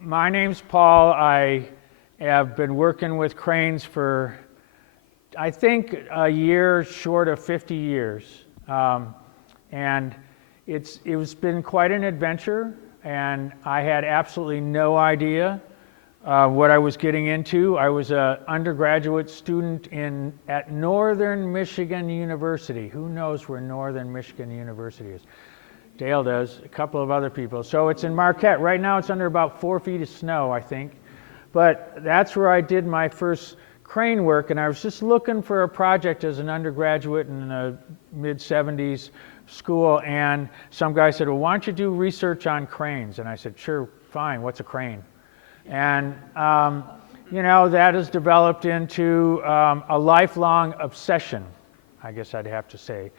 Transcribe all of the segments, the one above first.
My name's Paul. I have been working with cranes for, I think, a year short of 50 years. And it's been quite an adventure, and I had absolutely no idea what I was getting into. I was an undergraduate student at Northern Michigan University. Who knows where Northern Michigan University is? Dale does, a couple of other people. So it's in Marquette. Right now it's under about 4 feet of snow, I think. But that's where I did my first crane work, and I was just looking for a project as an undergraduate in the mid-70s school, and some guy said, well, why don't you do research on cranes? And I said, sure, fine, what's a crane? And that has developed into a lifelong obsession, I guess I'd have to say.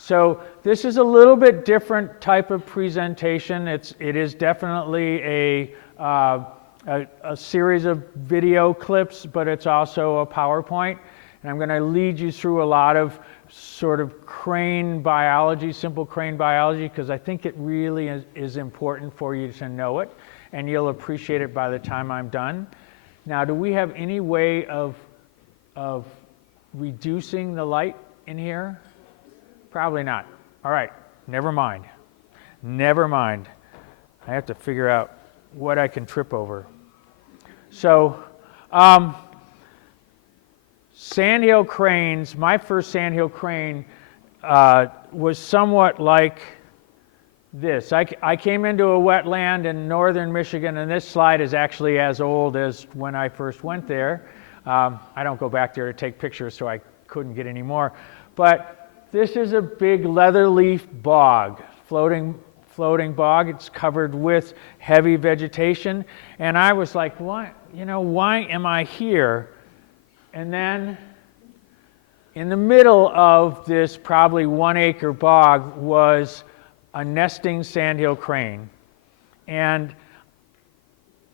So this is a little bit different type of presentation. It is definitely a series of video clips, but it's also a PowerPoint. And I'm going to lead you through a lot of sort of crane biology, simple crane biology, because I think it really is important for you to know it, and you'll appreciate it by the time I'm done. Now, do we have any way of reducing the light in here? Probably not. All right, never mind. Never mind. I have to figure out what I can trip over. So, Sandhill Cranes, my first Sandhill crane was somewhat like this. I came into a wetland in northern Michigan, and this slide is actually as old as when I first went there. I don't go back there to take pictures, so I couldn't get any more. But this is a big leatherleaf bog, floating bog. It's covered with heavy vegetation. And I was like, why am I here? And then in the middle of this probably 1 acre bog was a nesting sandhill crane. And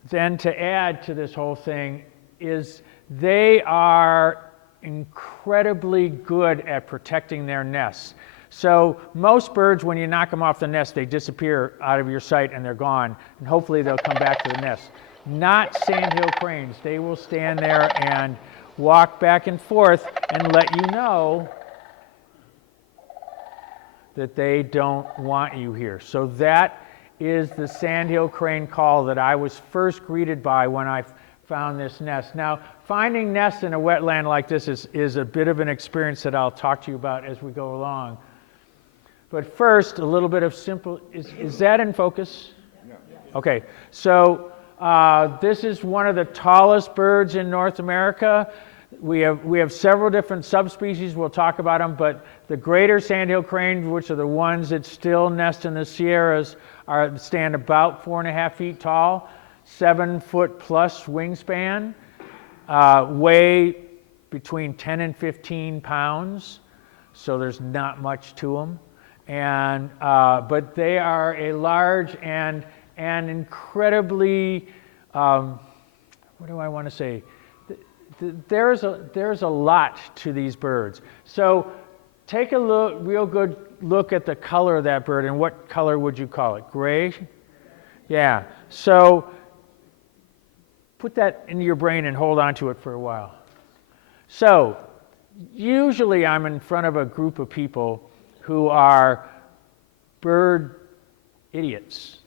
then to add to this whole thing is they are incredibly good at protecting their nests. So most birds, when you knock them off the nest, they disappear out of your sight and they're gone, and hopefully they'll come back to the nest. Not sandhill cranes. They will stand there and walk back and forth and let you know that they don't want you here. So that is the sandhill crane call that I was first greeted by when I found this nest. Now, finding nests in a wetland like this is a bit of an experience that I'll talk to you about as we go along. But first, a little bit of simple, is that in focus? Yeah. Okay, so this is one of the tallest birds in North America. We have several different subspecies, we'll talk about them, but the greater sandhill cranes, which are the ones that still nest in the Sierras, stand about 4.5 feet tall. 7 foot plus wingspan, weigh between 10 and 15 pounds, so there's not much to them. And but they are a large and incredibly, what do I want to say? There's a lot to these birds. So take a real good look at the color of that bird, and what color would you call it? Gray? Yeah. So put that into your brain and hold on to it for a while. So, usually I'm in front of a group of people who are bird idiots.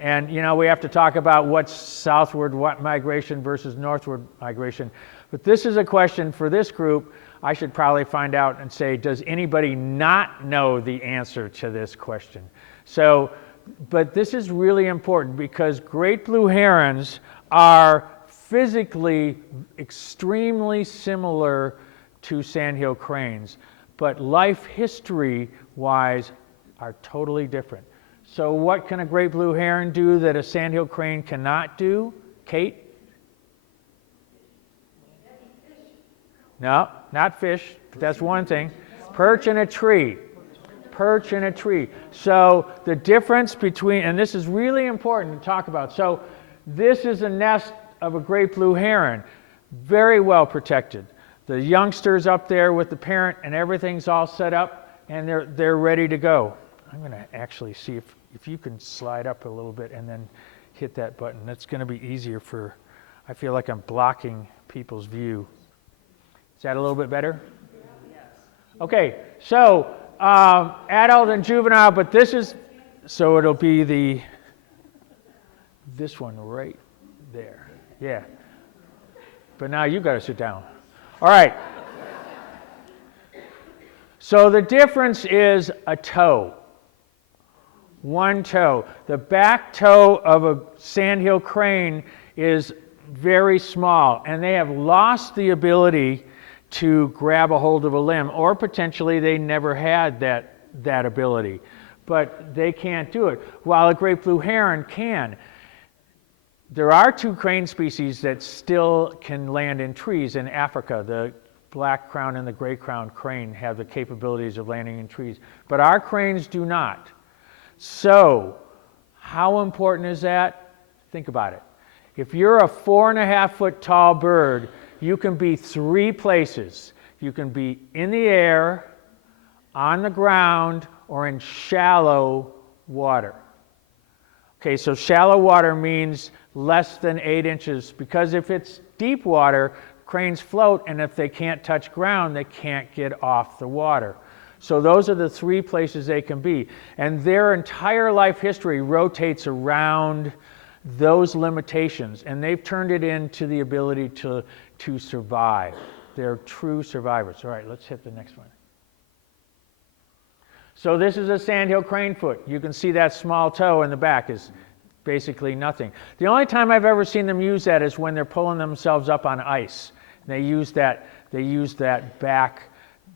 And, we have to talk about what's southward migration versus northward migration. But this is a question for this group. I should probably find out and say, does anybody not know the answer to this question? So, but this is really important because great blue herons are physically extremely similar to sandhill cranes, but life history-wise are totally different. So what can a great blue heron do that a sandhill crane cannot do? Kate? No, not fish, but that's one thing. Perch in a tree. Perch in a tree. So the difference between, and this is really important to talk about. So this is a nest of a great blue heron, very well protected. The youngster's up there with the parent, and everything's all set up, and they're ready to go. I'm going to actually see if you can slide up a little bit, and then hit that button. That's going to be easier I feel like I'm blocking people's view. Is that a little bit better? Yes. Okay, so adult and juvenile, but so it'll be this one right there. Yeah. But now you got to sit down. All right. So the difference is a toe. One toe. The back toe of a sandhill crane is very small, and they have lost the ability to grab a hold of a limb, or potentially they never had that ability. But they can't do it, while a great blue heron can. There are two crane species that still can land in trees in Africa. The black crown and the gray crown crane have the capabilities of landing in trees, but our cranes do not. So, how important is that? Think about it. If you're a 4.5-foot tall bird, you can be 3 places. You can be in the air, on the ground, or in shallow water. Okay, so shallow water means less than 8 inches, because if it's deep water, cranes float, and if they can't touch ground, they can't get off the water. So those are the 3 places they can be. And their entire life history rotates around those limitations, and they've turned it into the ability to survive. They're true survivors. All right, let's hit the next one. So this is a sandhill crane foot. You can see that small toe in the back is basically nothing. The only time I've ever seen them use that is when they're pulling themselves up on ice. They use that back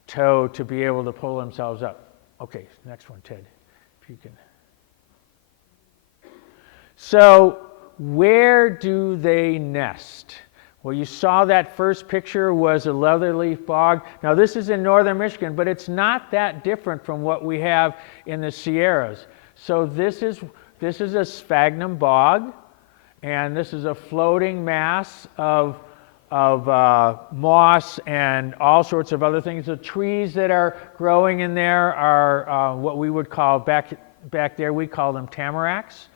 toe to be able to pull themselves up. Okay, next one, Ted, if you can. So where do they nest? Well, you saw that first picture was a leatherleaf bog. Now this is in northern Michigan, but it's not that different from what we have in the Sierras. So this is a sphagnum bog, and this is a floating mass of moss and all sorts of other things. The trees that are growing in there are what we would call, back there we call them tamaracks.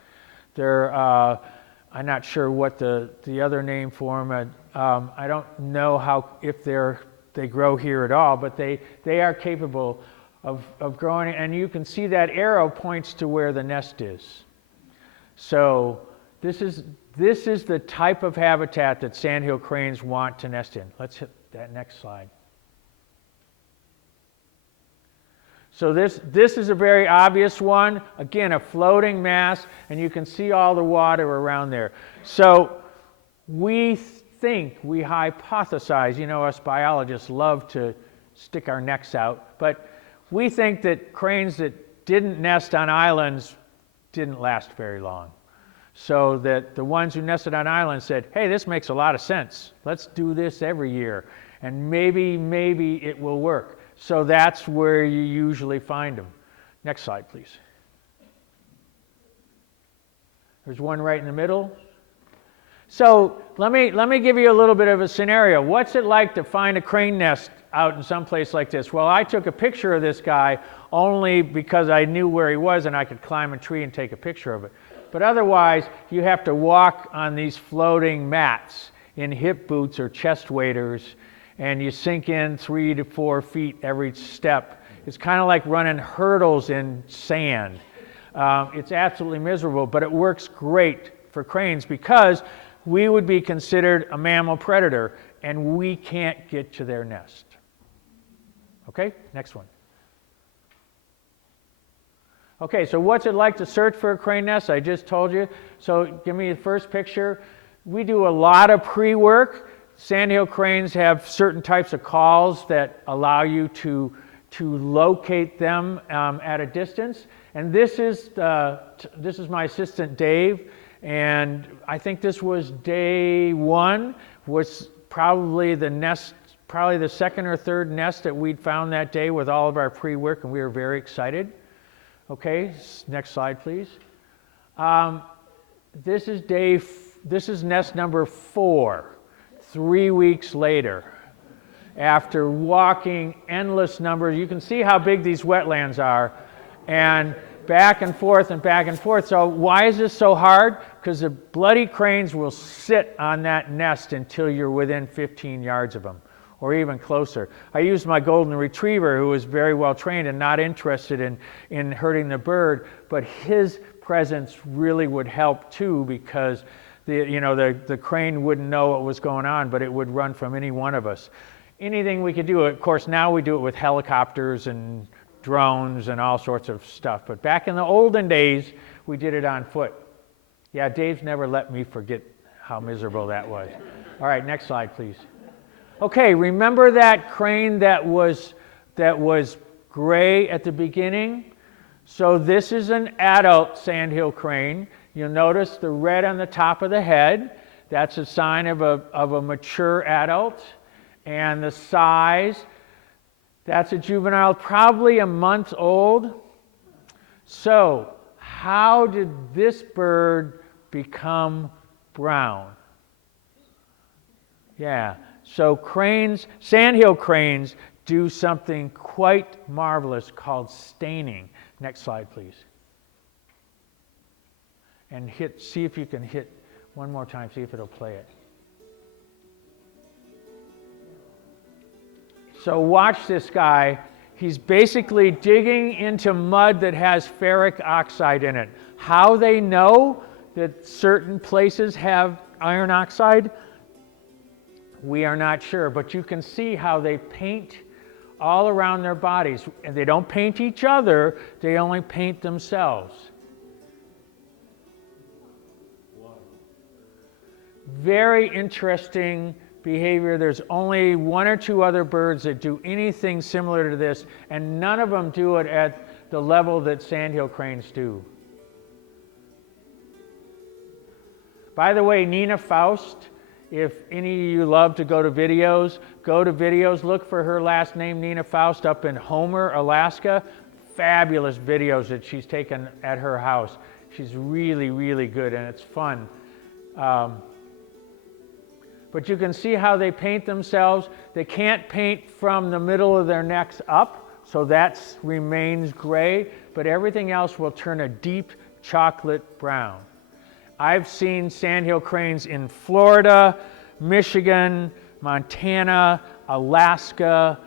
They're, I'm not sure what the other name for them. I don't know if they grow here at all, but they are capable of growing, and you can see that arrow points to where the nest is. So this is the type of habitat that sandhill cranes want to nest in. Let's hit that next slide. So this is a very obvious one. Again, a floating mass, and you can see all the water around there. So we hypothesize, us biologists love to stick our necks out, but we think that cranes that didn't nest on islands didn't last very long. So that the ones who nested on islands said, hey, this makes a lot of sense. Let's do this every year, and maybe it will work. So that's where you usually find them. Next slide, please. There's one right in the middle. So let me give you a little bit of a scenario. What's it like to find a crane nest out in some place like this? Well, I took a picture of this guy only because I knew where he was and I could climb a tree and take a picture of it. But otherwise, you have to walk on these floating mats in hip boots or chest waders, and you sink in 3 to 4 feet every step. It's kind of like running hurdles in sand. It's absolutely miserable, but it works great for cranes because we would be considered a mammal predator, and we can't get to their nest. Okay, next one. Okay, so what's it like to search for a crane nest? I just told you. So give me the first picture. We do a lot of pre-work. Sandhill cranes have certain types of calls that allow you to locate them at a distance. And this is my assistant Dave, and I think this was day 1, was probably the second or third nest that we'd found that day with all of our pre-work, and we were very excited. Okay, next slide, please. This is nest number 4, 3 weeks later. After walking endless numbers, you can see how big these wetlands are, and back and forth and back and forth. So why is this so hard? Because the bloody cranes will sit on that nest until you're within 15 yards of them, or even closer. I used my golden retriever, who was very well trained and not interested in hurting the bird, but his presence really would help too, because the crane wouldn't know what was going on, but it would run from any one of us. Anything we could do. Of course, now we do it with helicopters and drones and all sorts of stuff. But back in the olden days, we did it on foot. Yeah, Dave's never let me forget how miserable that was. All right, next slide, please. Okay, remember that crane that was gray at the beginning? So this is an adult sandhill crane. You'll notice the red on the top of the head. That's a sign of a mature adult. And the size, that's a juvenile, probably a month old. So how did this bird become brown? Yeah, so cranes, sandhill cranes, do something quite marvelous called staining. Next slide, please. And see if you can hit one more time, see if it'll play it. So watch this guy. He's basically digging into mud that has ferric oxide in it. How they know that certain places have iron oxide, we are not sure, but you can see how they paint all around their bodies. And they don't paint each other, they only paint themselves. Very interesting behavior. There's only one or two other birds that do anything similar to this, and none of them do it at the level that sandhill cranes do. By the way, Nina Faust, if any of you love to go to videos, look for her last name, Nina Faust, up in Homer, Alaska. Fabulous videos that she's taken at her house. She's really, really good, and it's fun. But you can see how they paint themselves. They can't paint from the middle of their necks up, so that remains gray, but everything else will turn a deep chocolate brown. I've seen sandhill cranes in Florida, Michigan, Montana, Alaska,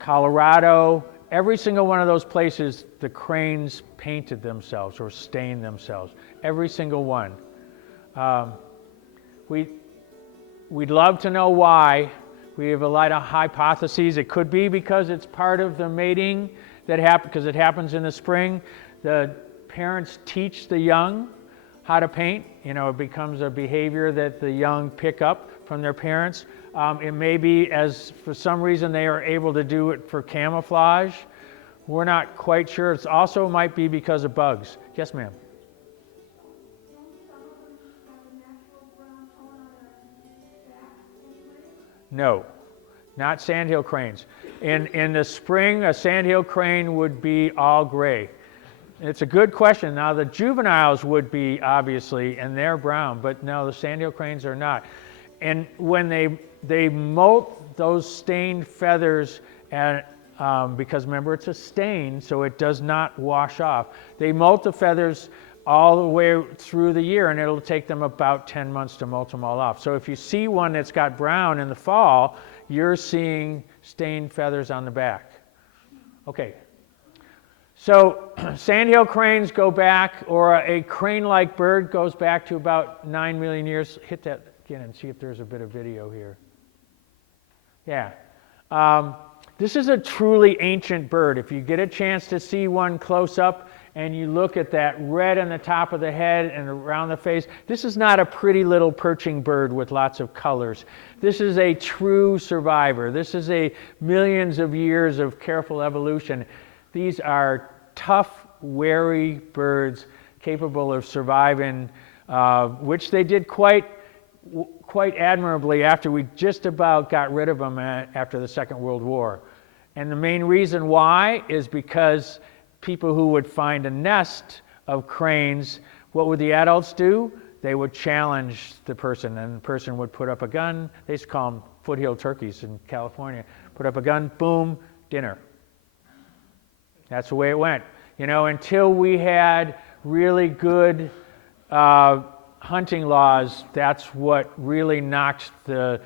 Colorado. Every single one of those places, the cranes painted themselves or stained themselves. Every single one. We'd love to know why. We have a lot of hypotheses. It could be because it's part of the mating that happens, because it happens in the spring. The parents teach the young how to paint. It becomes a behavior that the young pick up from their parents. It may be as for some reason they are able to do it for camouflage. We're not quite sure. It also might be because of bugs. Yes, ma'am. No, not sandhill cranes. In the spring, a sandhill crane would be all gray. It's a good question. Now, the juveniles would be, obviously, and they're brown, but no, the sandhill cranes are not. And when they molt those stained feathers, and because remember, it's a stain, so it does not wash off. They molt the feathers all the way through the year, and it'll take them about 10 months to molt them all off. So if you see one that's got brown in the fall, you're seeing stained feathers on the back. Okay. So sandhill cranes go back, or a crane-like bird goes back to about 9 million years. Hit that again and see if there's a bit of video here. Yeah. This is a truly ancient bird. If you get a chance to see one close up, and you look at that red on the top of the head and around the face, this is not a pretty little perching bird with lots of colors. This is a true survivor. This is a millions of years of careful evolution. These are tough, wary birds capable of surviving, which they did quite admirably after we just about got rid of them after the Second World War. And the main reason why is because people who would find a nest of cranes, what would the adults do? They would challenge the person, and the person would put up a gun. They used to call them foothill turkeys in California. Put up a gun, boom, dinner. That's the way it went. Until we had really good hunting laws, that's what really knocked the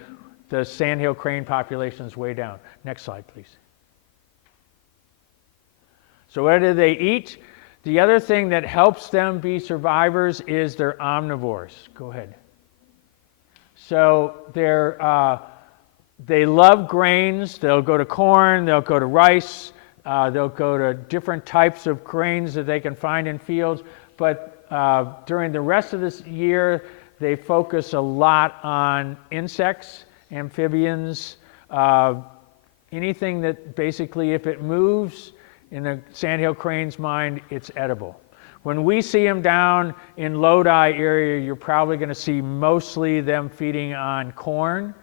sandhill crane populations way down. Next slide, please. So what do they eat? The other thing that helps them be survivors is they're omnivores. Go ahead. So they love grains. They'll go to corn, they'll go to rice, they'll go to different types of grains that they can find in fields. But during the rest of this year, they focus a lot on insects, amphibians, anything that basically, if it moves, in the sandhill crane's mind, it's edible. When we see them down in Lodi area, you're probably going to see mostly them feeding on corn,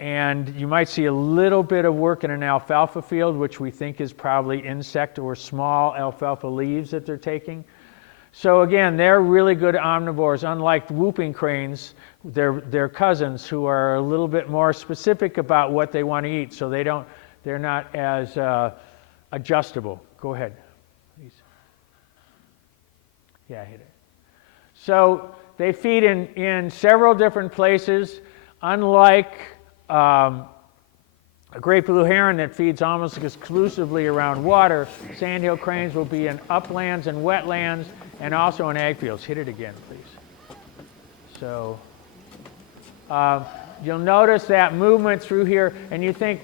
and you might see a little bit of work in an alfalfa field, which we think is probably insect or small alfalfa leaves that they're taking. So again, they're really good omnivores. Unlike whooping cranes, they're cousins who are a little bit more specific about what they want to eat, so they're not as adjustable. Go ahead, please. Yeah, hit it. So they feed in several different places. Unlike a great blue heron that feeds almost exclusively around water, sandhill cranes will be in uplands and wetlands and also in ag fields. Hit it again, please. So you'll notice that movement through here, and you think,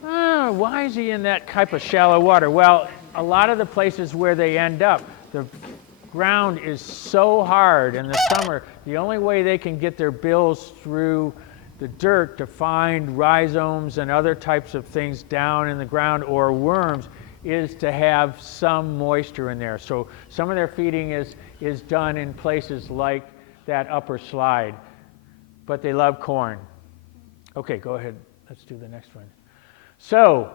why is he in that type of shallow water? Well, a lot of the places where they end up, the ground is so hard in the summer, the only way they can get their bills through the dirt to find rhizomes and other types of things down in the ground or worms is to have some moisture in there. So some of their feeding is done in places like that upper slide, but they love corn. Okay, go ahead. Let's do the next one. So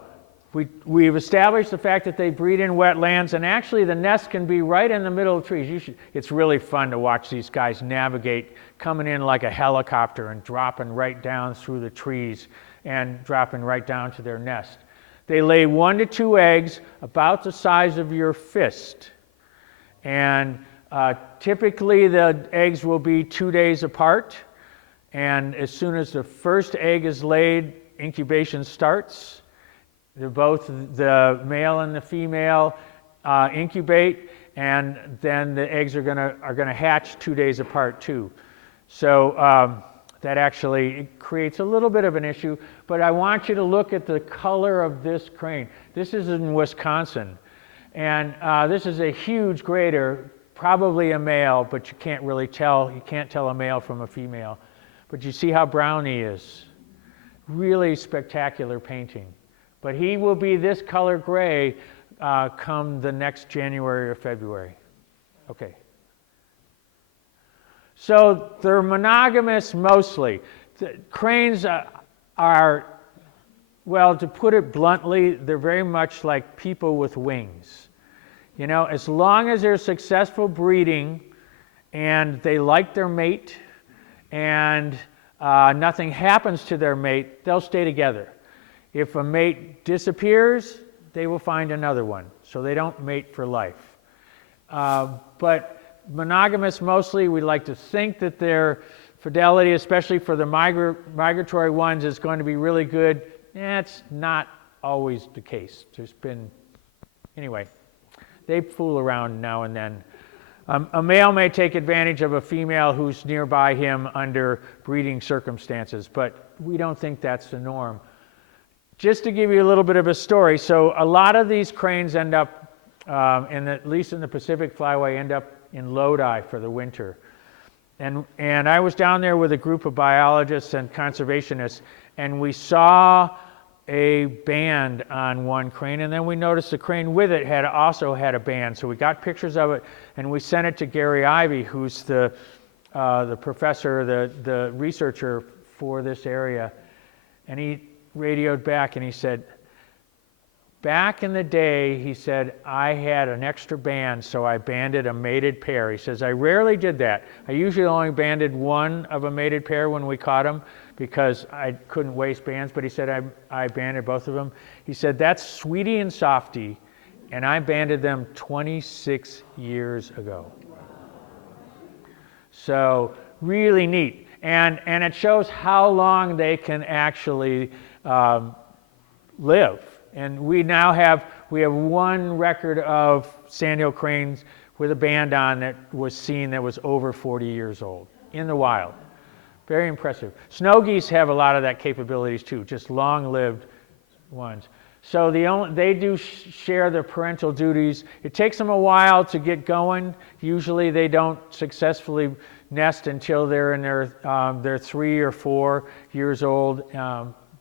we've established the fact that they breed in wetlands, and actually the nest can be right in the middle of trees. It's really fun to watch these guys navigate, coming in like a helicopter and dropping right down through the trees and dropping right down to their nest. They lay 1 to 2 eggs about the size of your fist, and typically the eggs will be 2 days apart, and as soon as the first egg is laid, incubation starts. Both the male and the female incubate, and then the eggs are gonna hatch 2 days apart too. So that actually creates a little bit of an issue. But I want you to look at the color of this crane. This is in Wisconsin, and this is a huge grader, probably a male, but you can't really tell. You can't tell a male from a female. But you see how brown he is. Really spectacular painting. But he will be this color gray come the next January or February. Okay. So they're monogamous mostly. The cranes are, well, to put it bluntly, they're very much like people with wings. As long as they're successful breeding and they like their mate and nothing happens to their mate, they'll stay together. If a mate disappears, they will find another one. So they don't mate for life. But monogamous mostly, we like to think that their fidelity, especially for the migratory ones, is going to be really good. It's not always the case. Anyway, they fool around now and then. A male may take advantage of a female who's nearby him under breeding circumstances, but we don't think that's the norm. Just to give you a little bit of a story, so a lot of these cranes end up, at least in the Pacific Flyway, end up in Lodi for the winter. And I was down there with a group of biologists and conservationists, and we saw a band on one crane, and then we noticed the crane with it also had a band. So we got pictures of it, and we sent it to Gary Ivey, who's the professor, the researcher for this area, and he radioed back and he said, back in the day, he said, I had an extra band, so I banded a mated pair. He says, I rarely did that. I usually only banded one of a mated pair when we caught them because I couldn't waste bands, but he said, I banded both of them. He said, that's Sweetie and Softy, and I banded them 26 years ago. So really neat. And it shows how long they can actually live. And we have one record of Sandhill Cranes with a band on that was seen that was over 40 years old in the wild. Very impressive. Snow geese have a lot of that capabilities too, just long-lived ones. So they do share the parental duties. It takes them a while to get going. Usually they don't successfully nest until they're in their 3 or 4 years old.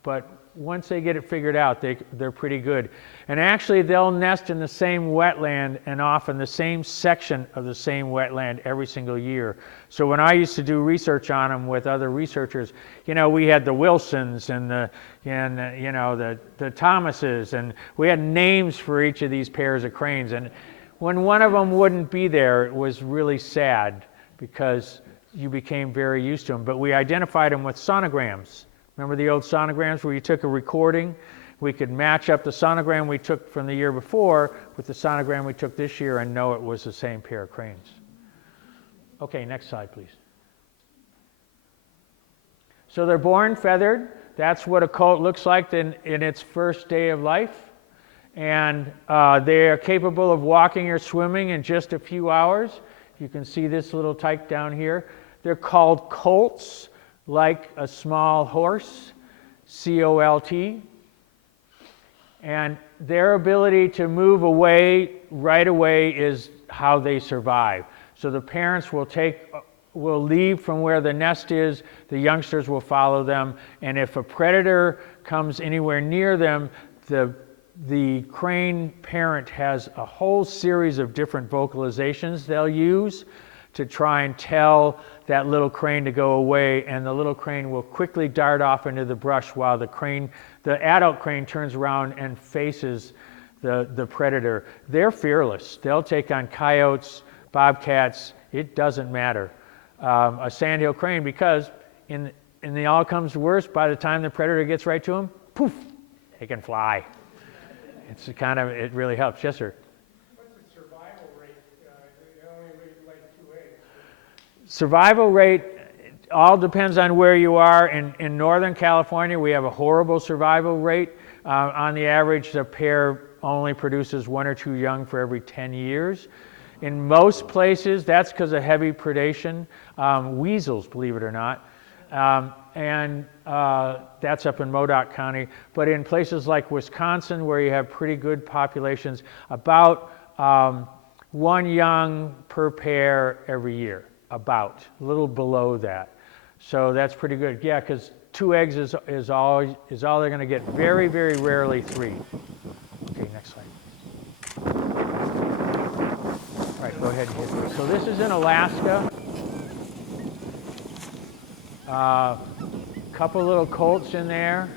But once they get it figured out, they're pretty good. And actually they'll nest in the same wetland and often the same section of the same wetland every single year. So when I used to do research on them with other researchers, we had the Wilsons and the Thomases, and we had names for each of these pairs of cranes. And when one of them wouldn't be there, it was really sad because you became very used to them. But we identified them with sonograms. Remember the old sonograms where you took a recording? We could match up the sonogram we took from the year before with the sonogram we took this year and know it was the same pair of cranes. Okay, next slide, please. So they're born feathered. That's what a colt looks like in its first day of life. And they are capable of walking or swimming in just a few hours. You can see this little tyke down here. They're called colts, like a small horse, C-O-L-T. And their ability to move away right away is how they survive. So the parents will leave from where the nest is, the youngsters will follow them, and if a predator comes anywhere near them, the crane parent has a whole series of different vocalizations they'll use to try and tell that little crane to go away, and the little crane will quickly dart off into the brush while the adult crane turns around and faces the predator. They're fearless. They'll take on coyotes, bobcats, it doesn't matter. A sandhill crane, because in the all comes to worst, by the time the predator gets right to them, poof, they can fly. It really helps. Yes, sir? What's the survival rate? They only lay like 2 eggs. Survival rate all depends on where you are. In Northern California, we have a horrible survival rate. On the average, the pair only produces 1 or 2 young for every 10 years. In most places, that's because of heavy predation. Weasels, believe it or not. And that's up in Modoc County. But in places like Wisconsin, where you have pretty good populations, about 1 young per pair every year, a little below that. So that's pretty good. Yeah, because 2 eggs is all they're going to get. Very, very rarely 3. Okay, next slide. All right, go ahead and hit this. So this is in Alaska. Couple little colts in there.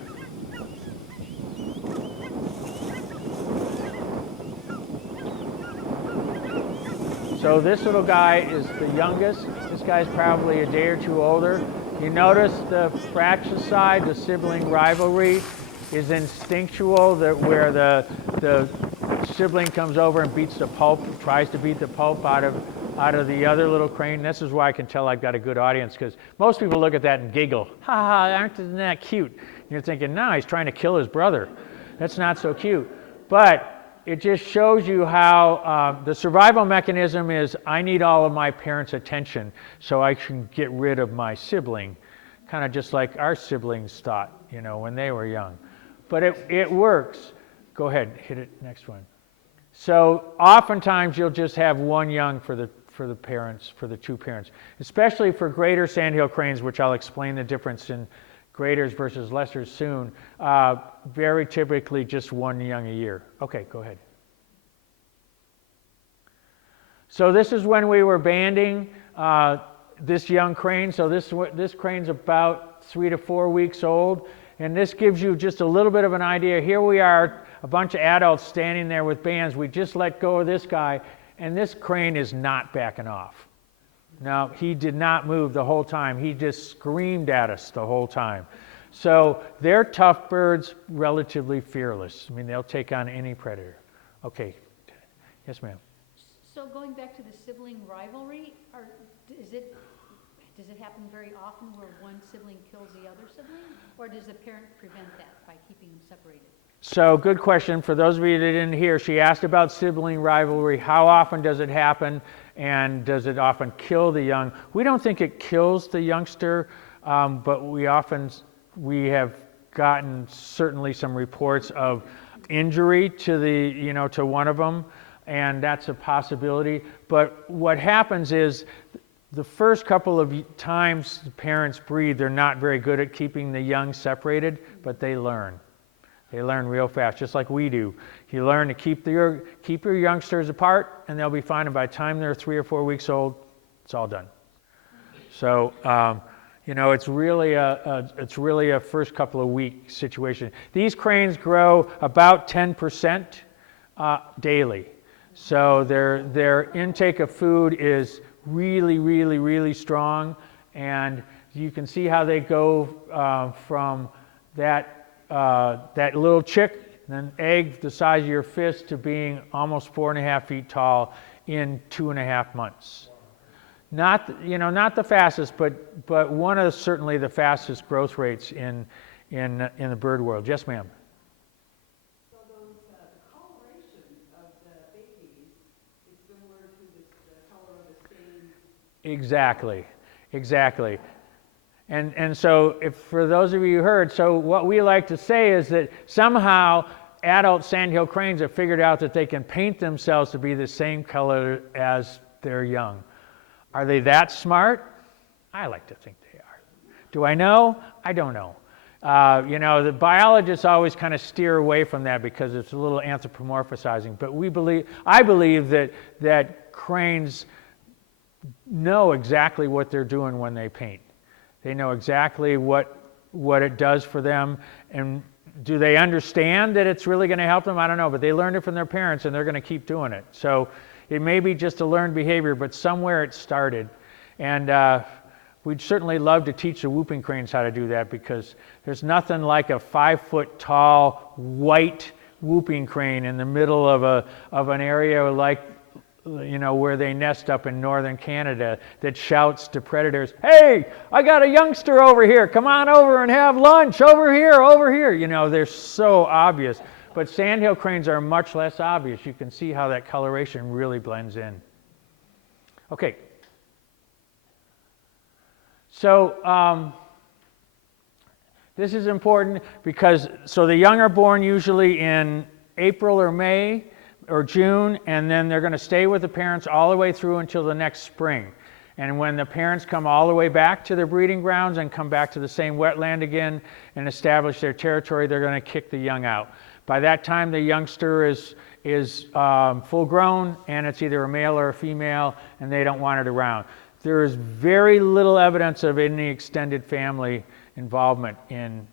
So this little guy is the youngest. This guy's probably a day or 2 older. You notice the fratricide, the sibling rivalry, is instinctual, where the sibling comes over and beats the pulp, tries to beat the pulp out of the other little crane. This is why I can tell I've got a good audience, because most people look at that and giggle. Ha ha, isn't that cute? And you're thinking, no, he's trying to kill his brother. That's not so cute. But it just shows you how the survival mechanism is, I need all of my parents' attention so I can get rid of my sibling. Kind of just like our siblings thought, when they were young. But it works. Go ahead, hit it, next one. So oftentimes you'll just have 1 young for the parents, for the 2 parents, especially for greater sandhill cranes, which I'll explain the difference in graders versus lessers soon. Very typically just 1 young a year. Okay, go ahead. So this is when we were banding this young crane. So this crane's about 3 to 4 weeks old, and this gives you just a little bit of an idea. Here we are, a bunch of adults standing there with bands. We just let go of this guy, and this crane is not backing off. Now, he did not move the whole time. He just screamed at us the whole time. So they're tough birds, relatively fearless. I mean, they'll take on any predator. Okay, Yes, ma'am. So going back to the sibling rivalry, does it happen very often where one sibling kills the other sibling? Or does the parent prevent that by keeping them separated? So good question. For those of you that didn't hear, she asked about sibling rivalry. How often does it happen, and does it often kill the young? We don't think it kills the youngster, but we have gotten certainly some reports of injury to to one of them, and that's a possibility. But what happens is the first couple of times the parents breed, they're not very good at keeping the young separated, but they learn. They learn real fast, just like we do. You learn to keep your youngsters apart, and they'll be fine. And by the time they're 3 or 4 weeks old, it's all done. So, it's really a first couple of week situation. These cranes grow about 10% daily. So their intake of food is really, really, really strong, and you can see how they go from that little chick, an egg the size of your fist, to being almost 4.5 feet tall in 2.5 months. Not the fastest, but one of certainly the fastest growth rates in the bird world. Yes, ma'am. So the coloration of the babies is similar to the color of the stain. Exactly. And so, for those of you who heard, so what we like to say is that somehow adult sandhill cranes have figured out that they can paint themselves to be the same color as their young. Are they that smart? I like to think they are. Do I know? I don't know. The biologists always kind of steer away from that because it's a little anthropomorphizing. But I believe that cranes know exactly what they're doing when they paint. They know exactly what it does for them. And do they understand that it's really going to help them? I don't know, but they learned it from their parents, and they're going to keep doing it. So it may be just a learned behavior, but somewhere it started. And we'd certainly love to teach the whooping cranes how to do that, because there's nothing like a 5-foot tall white whooping crane in the middle of an area like where they nest up in northern Canada, that shouts to predators, "Hey, I got a youngster over here. Come on over and have lunch. Over here. They're so obvious. But sandhill cranes are much less obvious. You can see how that coloration really blends in. Okay. So this is important because the young are born usually in April or May or June, and then they're going to stay with the parents all the way through until the next spring. And when the parents come all the way back to their breeding grounds and come back to the same wetland again and establish their territory, they're going to kick the young out. By that time, the youngster is full grown, and it's either a male or a female, and they don't want it around. There is very little evidence of any extended family involvement in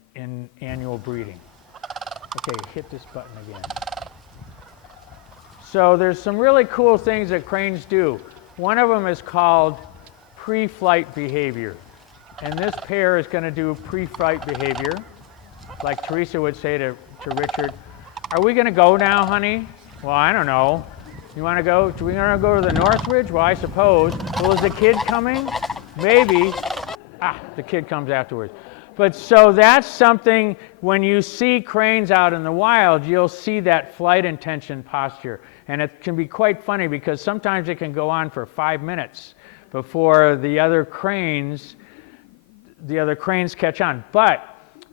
annual breeding. Okay, hit this button again. So there's some really cool things that cranes do. One of them is called pre-flight behavior. And this pair is going to do pre-flight behavior, like Teresa would say to Richard, "Are we going to go now, honey?" "Well, I don't know. You want to go? Do we want to go to the North Ridge?" "Well, I suppose." "Well, is the kid coming?" "Maybe." The kid comes afterwards. But so that's something, when you see cranes out in the wild, you'll see that flight intention posture. And it can be quite funny because sometimes it can go on for 5 minutes before the other cranes catch on. But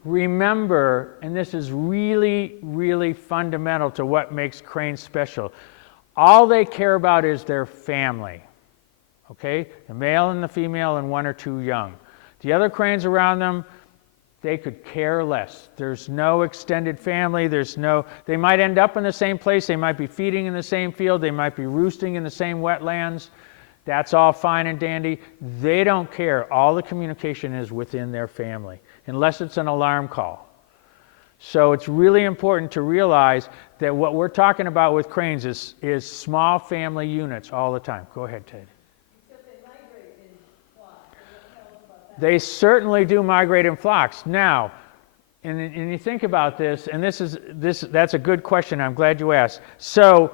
remember, and this is really, really fundamental to what makes cranes special, all they care about is their family. Okay? The male and the female and 1 or 2 young. The other cranes around them, they could care less. There's no extended family. They might end up in the same place. They might be feeding in the same field. They might be roosting in the same wetlands. That's all fine and dandy. They don't care. All the communication is within their family, unless it's an alarm call. So it's really important to realize that what we're talking about with cranes is small family units all the time. Go ahead, Ted. They certainly do migrate in flocks. Now, and you think about this, and that's a good question. I'm glad you asked. So,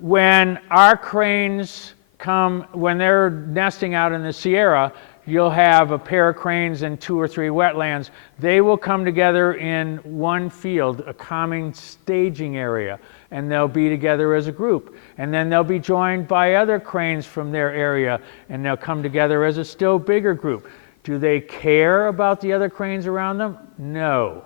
when our cranes come, when they're nesting out in the Sierra, you'll have a pair of cranes in 2 or 3 wetlands. They will come together in one field, a common staging area, and they'll be together as a group. And then they'll be joined by other cranes from their area, and they'll come together as a still bigger group. Do they care about the other cranes around them? No.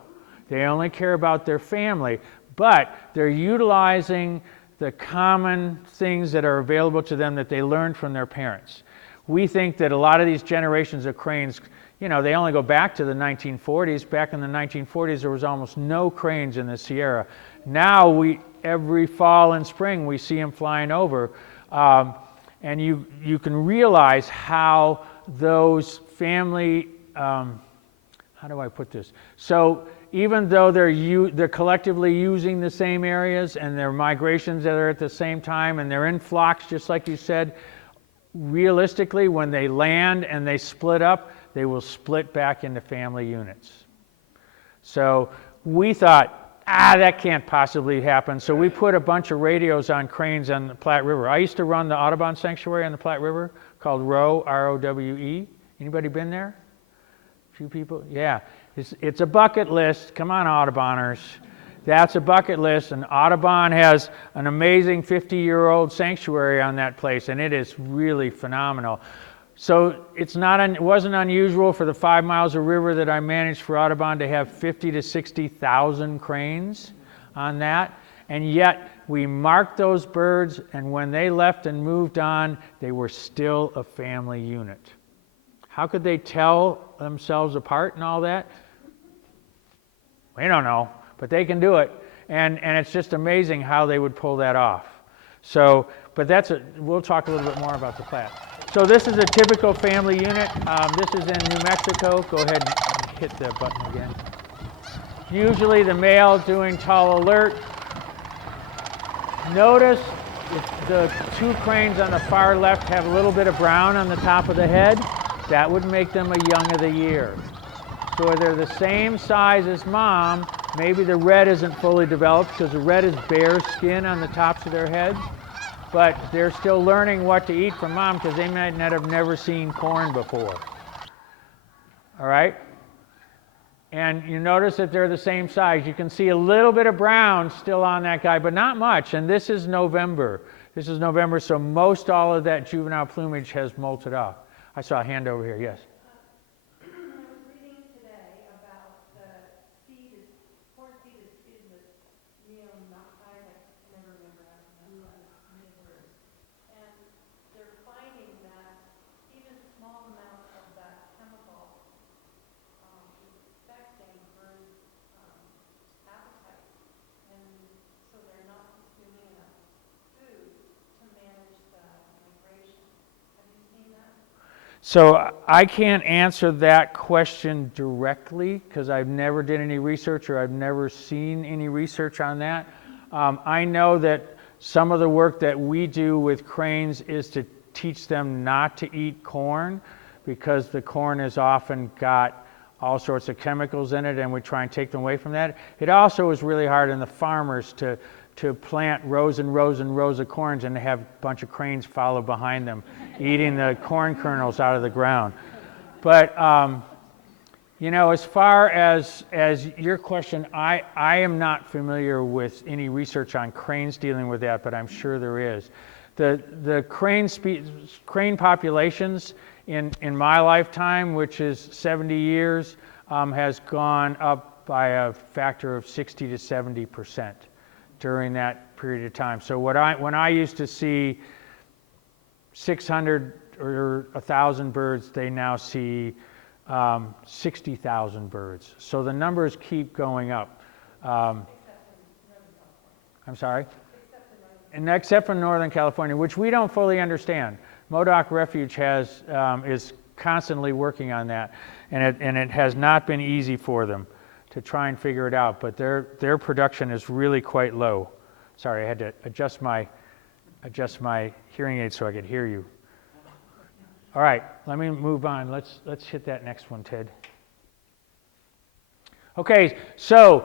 They only care about their family, but they're utilizing the common things that are available to them that they learned from their parents. We think that a lot of these generations of cranes, you know, they only go back to the 1940s. Back in the 1940s, there was almost no cranes in the Sierra. Now, every fall and spring, we see them flying over. And you can realize how those family, how do I put this? So even though they're collectively using the same areas and their migrations that are at the same time and they're in flocks, just like you said, realistically, when they land and they split up, they will split back into family units. So we thought, that can't possibly happen. So we put a bunch of radios on cranes on the Platte River. I used to run the Audubon Sanctuary on the Platte River called Rowe, R-O-W-E. Anybody been there? A few people? Yeah. It's a bucket list. Come on, Auduboners. That's a bucket list, and Audubon has an amazing 50-year-old sanctuary on that place, and it is really phenomenal. So it wasn't unusual for the 5 miles of river that I managed for Audubon to have 50 to 60,000 cranes on that, and yet we marked those birds, and when they left and moved on, they were still a family unit. How could they tell themselves apart and all that? We don't know. But they can do it, and it's just amazing how they would pull that off. So, but we'll talk a little bit more about the Platte. So this is a typical family unit. This is in New Mexico. Go ahead and hit the button again. Usually the male doing tall alert. Notice the 2 cranes on the far left have a little bit of brown on the top of the head. That would make them a young of the year. So they're the same size as mom. Maybe the red isn't fully developed because the red is bare skin on the tops of their heads, but they're still learning what to eat from mom because they might not have never seen corn before. All right? And you notice that they're the same size. You can see a little bit of brown still on that guy, but not much. And this is November. This is November, so most all of that juvenile plumage has molted off. I saw a hand over here, yes? So I can't answer that question directly because I've never did any research or I've never seen any research on that. I know that some of the work that we do with cranes is to teach them not to eat corn because the corn has often got all sorts of chemicals in it, and we try and take them away from that. It also is really hard on the farmers to plant rows and rows and rows of corns and to have a bunch of cranes follow behind them, eating the corn kernels out of the ground. But, you know, as far as your question, I am not familiar with any research on cranes dealing with that, but I'm sure there is. The crane populations in my lifetime, which is 70 years, has gone up by a factor of 60 to 70%. During that period of time. So when I used to see 600 or 1,000 birds, they now see 60,000 birds. So the numbers keep going up. I'm sorry? Except for Northern California, which we don't fully understand. Modoc Refuge is constantly working on that, and it has not been easy for them to try and figure it out, but their production is really quite low. Sorry, I had to adjust my hearing aid so I could hear you. All right, let me move on. Let's hit that next one, Ted. Okay, so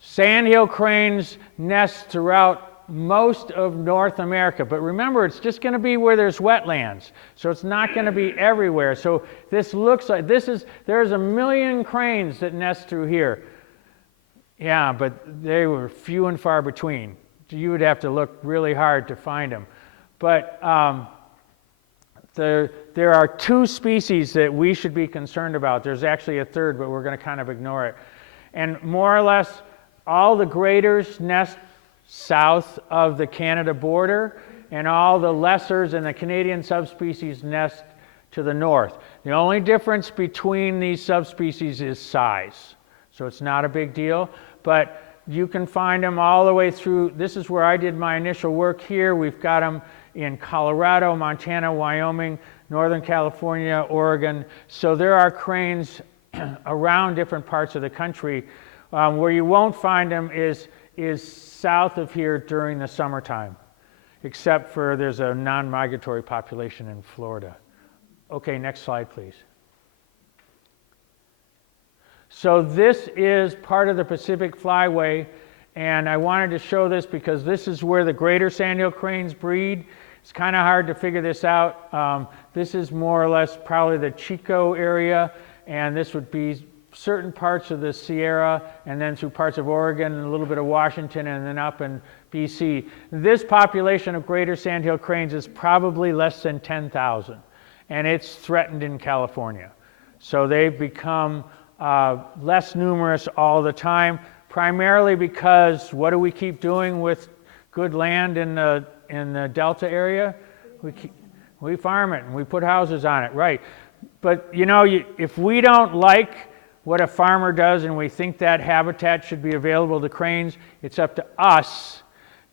Sandhill cranes nest throughout most of North America. But remember, it's just going to be where there's wetlands. So it's not going to be everywhere. So this looks like, there's 1 million cranes that nest through here. Yeah, but they were few and far between. You would have to look really hard to find them. But there are 2 species that we should be concerned about. There's actually a third, but we're going to kind of ignore it. And more or less, all the graders nest south of the Canada border, and all the lessers and the Canadian subspecies nest to the north. The only difference between these subspecies is size. So it's not a big deal, but you can find them all the way through. This is where I did my initial work here. We've got them in Colorado, Montana, Wyoming, Northern California, Oregon. So there are cranes around different parts of the country. Where you won't find them is south of here during the summertime, except for there's a non-migratory population in Florida. Okay, next slide, please. So this is part of the Pacific Flyway, and I wanted to show this because this is where the greater sandhill cranes breed. It's kind of hard to figure this out. This is more or less probably the Chico area, and this would be certain parts of the Sierra, and then through parts of Oregon, and a little bit of Washington, and then up in BC. This population of greater sandhill cranes is probably less than 10,000, and it's threatened in California. So they've become less numerous all the time, primarily because what do we keep doing with good land in the Delta area? We farm it and we put houses on it, right? But you know, if we don't like what a farmer does and we think that habitat should be available to cranes, it's up to us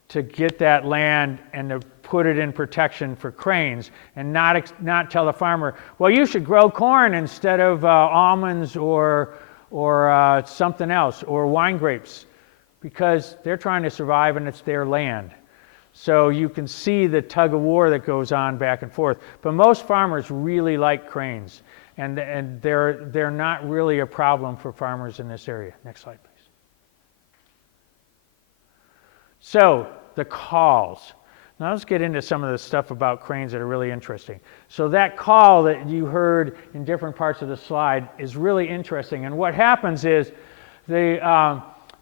to get that land and to put it in protection for cranes, and not tell the farmer, well, you should grow corn instead of almonds or something else, or wine grapes, because they're trying to survive and it's their land. So you can see the tug of war that goes on back and forth. But most farmers really like cranes, and they're not really a problem for farmers in this area. Next slide, please. So the calls. Now let's get into some of the stuff about cranes that are really interesting. So that call that you heard in different parts of the slide is really interesting. And what happens is the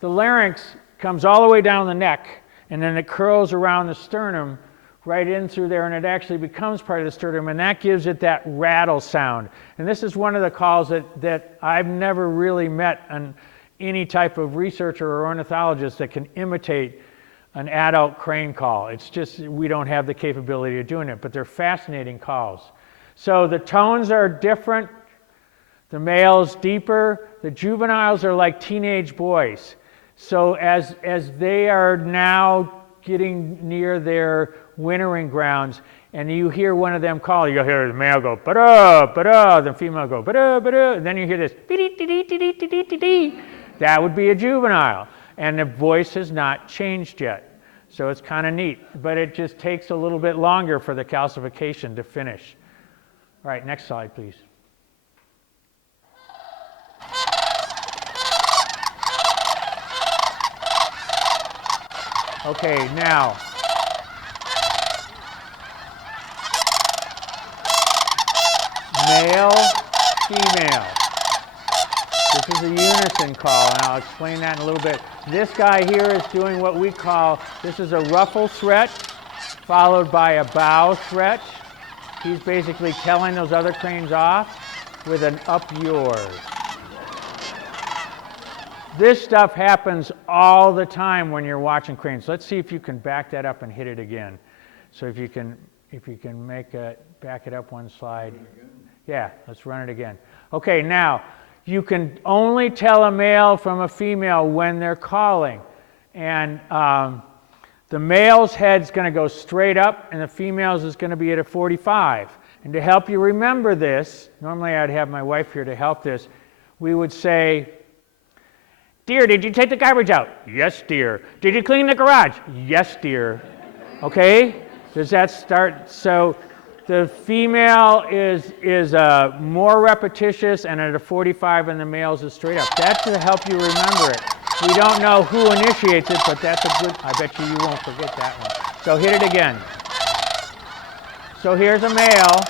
larynx comes all the way down the neck, and then it curls around the sternum right in through there, and it actually becomes part of the sternum, and that gives it that rattle sound. And this is one of the calls that I've never really met any type of researcher or ornithologist that can imitate an adult crane call. It's just, we don't have the capability of doing it, but they're fascinating calls. So the tones are different. The males deeper. The juveniles are like teenage boys. So as they are now getting near their wintering grounds, and you hear one of them call, you'll hear the male go, ba-da, ba-da, the female go, ba-da, ba-da, and then you hear this, be-dee-dee-dee-dee-dee-dee-dee. That would be a juvenile, and the voice has not changed yet. So it's kind of neat, but it just takes a little bit longer for the calcification to finish. All right, next slide, please. Okay, now, male, female. This is a unison call, and I'll explain that in a little bit. This guy here is doing what we call, this is a ruffle stretch, followed by a bow stretch. He's basically telling those other cranes off with an up yours. This stuff happens all the time when you're watching cranes. Let's see if you can back that up and hit it again. So if you can back it up one slide. Yeah, let's run it again. Okay, now, you can only tell a male from a female when they're calling. And the male's head's going to go straight up, and the female's is going to be at a 45. And to help you remember this, normally I'd have my wife here to help this, we would say, dear, did you take the garbage out? Yes, dear. Did you clean the garage? Yes, dear. Okay? Does that start? So the female is more repetitious and at a 45, and the male's is straight up. That's to help you remember it. We don't know who initiates it, but that's a good, I bet you won't forget that one. So hit it again. So here's a male.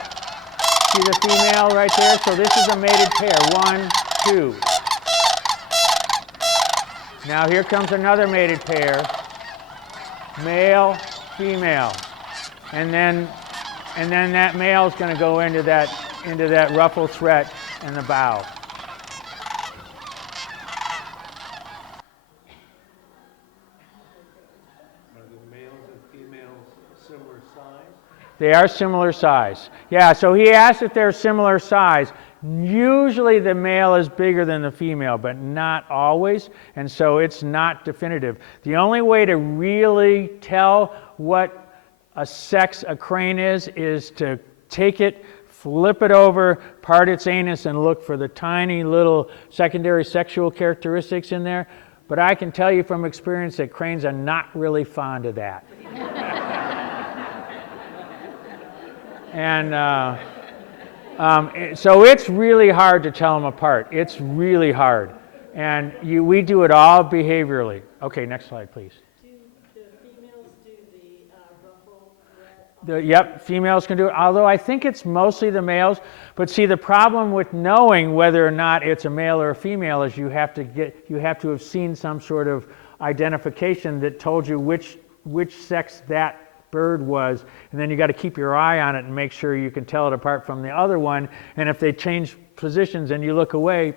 See the female right there? So this is a mated pair. 1, 2. Now here comes another mated pair. Male, female. And then that male is going to go into that ruffle threat in the bow. They are similar size. Yeah, so he asked if they're similar size. Usually the male is bigger than the female, but not always, and so it's not definitive. The only way to really tell what a sex a crane is to take it, flip it over, part its anus, and look for the tiny little secondary sexual characteristics in there. But I can tell you from experience that cranes are not really fond of that. And so it's really hard to tell them apart. It's really hard. And we do it all behaviorally. Okay, next slide, please. Do the females do the ruffle threat? Yep, females can do it, although I think it's mostly the males. But see, the problem with knowing whether or not it's a male or a female is you have to have seen some sort of identification that told you which sex that bird was, and then you got to keep your eye on it and make sure you can tell it apart from the other one. And if they change positions and you look away,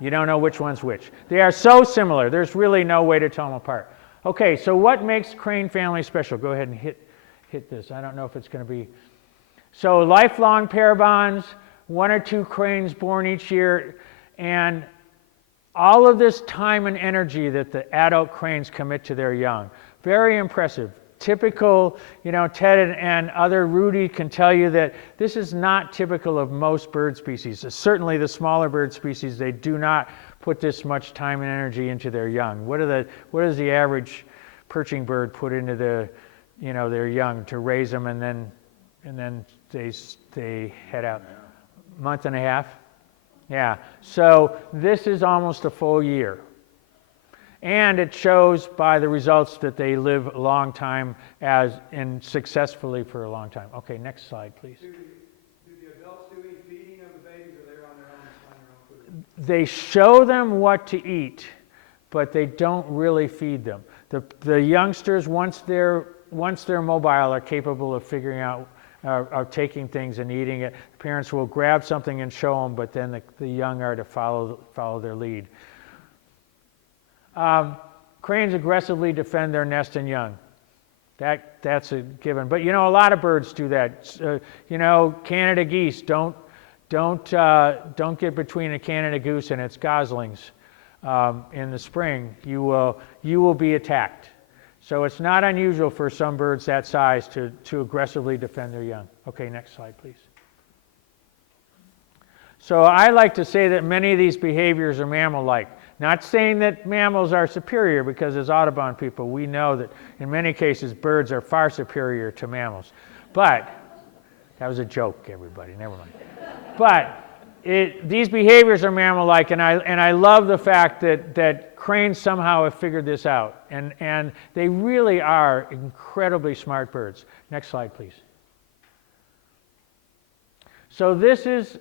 you don't know which one's which. They are so similar. There's really no way to tell them apart. Okay, so what makes crane family special? Go ahead and hit this. I don't know if it's going to be. So lifelong pair bonds, 1 or 2 cranes born each year, and all of this time and energy that the adult cranes commit to their young. Very impressive. Typical, Ted and other Rudy can tell you that this is not typical of most bird species. Certainly the smaller bird species, they do not put this much time and energy into their young. What does the average perching bird put into their young to raise them, and then they head out? Month and a half? Yeah. So this is almost a full year. And it shows by the results that they live a long time and successfully for a long time. Okay, next slide, please. Do the adults do any feeding of the babies, or they're on their own to find their own food? They show them what to eat, but they don't really feed them. The youngsters, once they're mobile, are capable of figuring out, of taking things and eating it. The parents will grab something and show them, but then the young are to follow their lead. Cranes aggressively defend their nest and young. That's a given. But a lot of birds do that. Canada geese don't get between a Canada goose and its goslings in the spring. You will be attacked. So it's not unusual for some birds that size to aggressively defend their young. Okay, next slide, please. So I like to say that many of these behaviors are mammal-like. Not saying that mammals are superior, because as Audubon people, we know that in many cases birds are far superior to mammals. But, that was a joke, everybody, never mind. But these behaviors are mammal-like, and I love the fact that cranes somehow have figured this out. And they really are incredibly smart birds. Next slide, please. So this is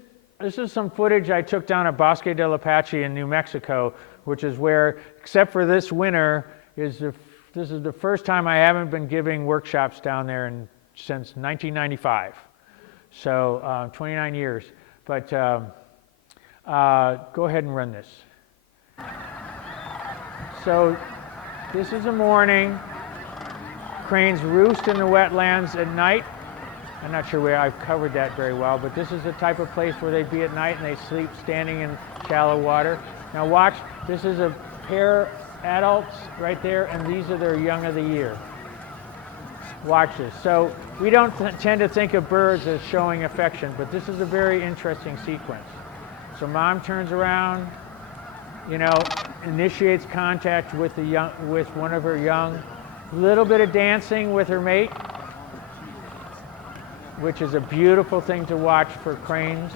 some footage I took down at Bosque del Apache in New Mexico, which is where, except for this winter, this is the first time I haven't been giving workshops down there since 1995. So 29 years. But go ahead and run this. So this is a morning. Cranes roost in the wetlands at night. I'm not sure where I've covered that very well, but this is the type of place where they'd be at night and they sleep standing in shallow water. Now watch, this is a pair adults right there, and these are their young of the year. Watch this. So we don't tend to think of birds as showing affection, but this is a very interesting sequence. So mom turns around, initiates contact with one of her young, little bit of dancing with her mate, which is a beautiful thing to watch for cranes.